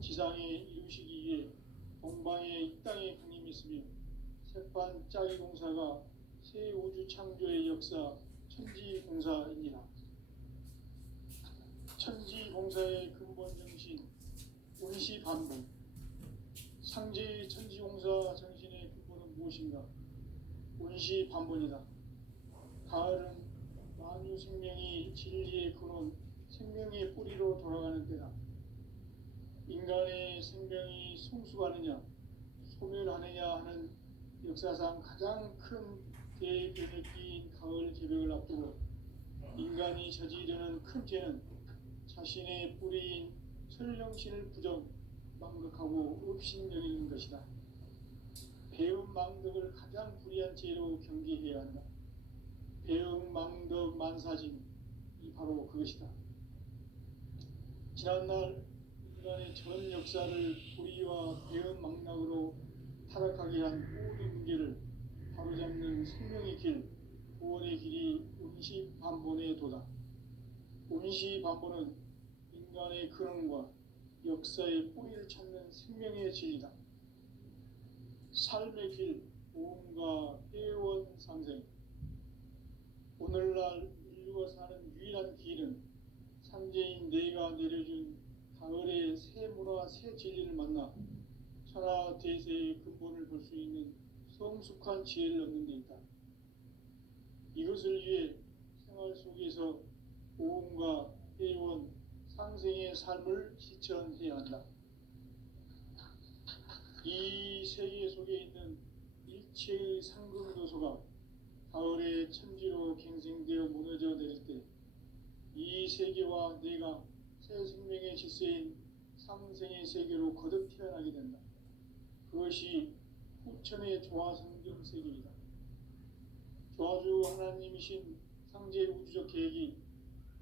지상에 이루시기 위해 동방의 이 땅에 강림했으며 색판짜기 공사가 새 우주 창조의 역사 천지공사입니다. 천지공사의 근본 정신 원시반복. 상제의 천지공사 정신의 근본은 무엇인가? 원시반복이다. 가을은 만유 생명이 진리의 근원, 생명의 뿌리로 돌아가는 때다. 인간의 생명이 성숙하느냐, 소멸하느냐 하는 역사상 가장 큰 대변을 끼인 가을 개벽을 앞두고 인간이 저지르는 큰 죄는 자신의 뿌리인 설령신을 부정, 망덕하고 업신여기는 것이다. 배움 망덕을 가장 불의한 죄로 경계해야 한다. 배움 망덕 만사짐이 바로 그것이다. 지난날 인간의 전 역사를 불의와 배움 망락으로 타락하게 한 모든 문제를 바로잡는 생명의 길, 구원의 길이 온시반본의 도다. 온시반본은 인간의 근원과 역사의 뿌리를 찾는 생명의 진리다. 삶의 길, 보험과 회원 상생. 오늘날 인류가 사는 유일한 길은 상제인 내가 내려준 가을의 새 문화, 새 진리를 만나 천하 대세의 근본을 볼 수 있는 성숙한 지혜를 얻는 데 있다. 이것을 위해 생활 속에서 보험과 회원, 상생의 삶을 실천해야 한다. 이 세계 속에 있는 일체의 상금도소가 가을의 천지로 갱생되어 무너져 내릴 때 이 세계와 내가 새 생명의 질서인 상생의 세계로 거듭 태어나게 된다. 그것이 후천의 조화성경 세계이다. 조화주 하나님이신 상제 우주적 계획이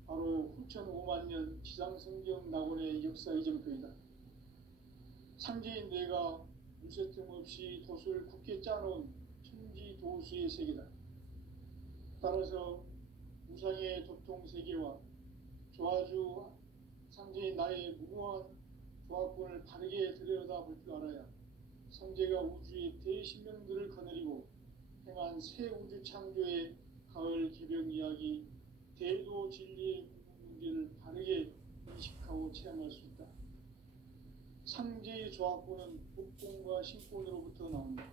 바로 후천 5만년 지상성경 낙원의 역사 이정표이다. 상제인 내가 물새틈 없이 도수를 굳게 짜놓은 천지도수의 세계다. 따라서 무상의 도통세계와 조화주 상제인 나의 무모한 조합권을 바르게 들여다볼 줄 알아야 상제가 우주의 대신명들을 거느리고 행한 새 우주 창조의 가을 개벽 이야기, 대도 진리의 궁극 문제를 바르게 인식하고 체험할 수 있다. 상제의 조합권은 복권과 신권으로부터 나온다.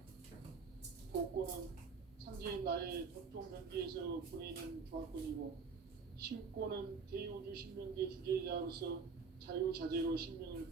복권은 상제인 나의 도통 변기에서 보내는 조합권이고, 신권은 대우주 신명계 주제자로서 자유자재로 신명을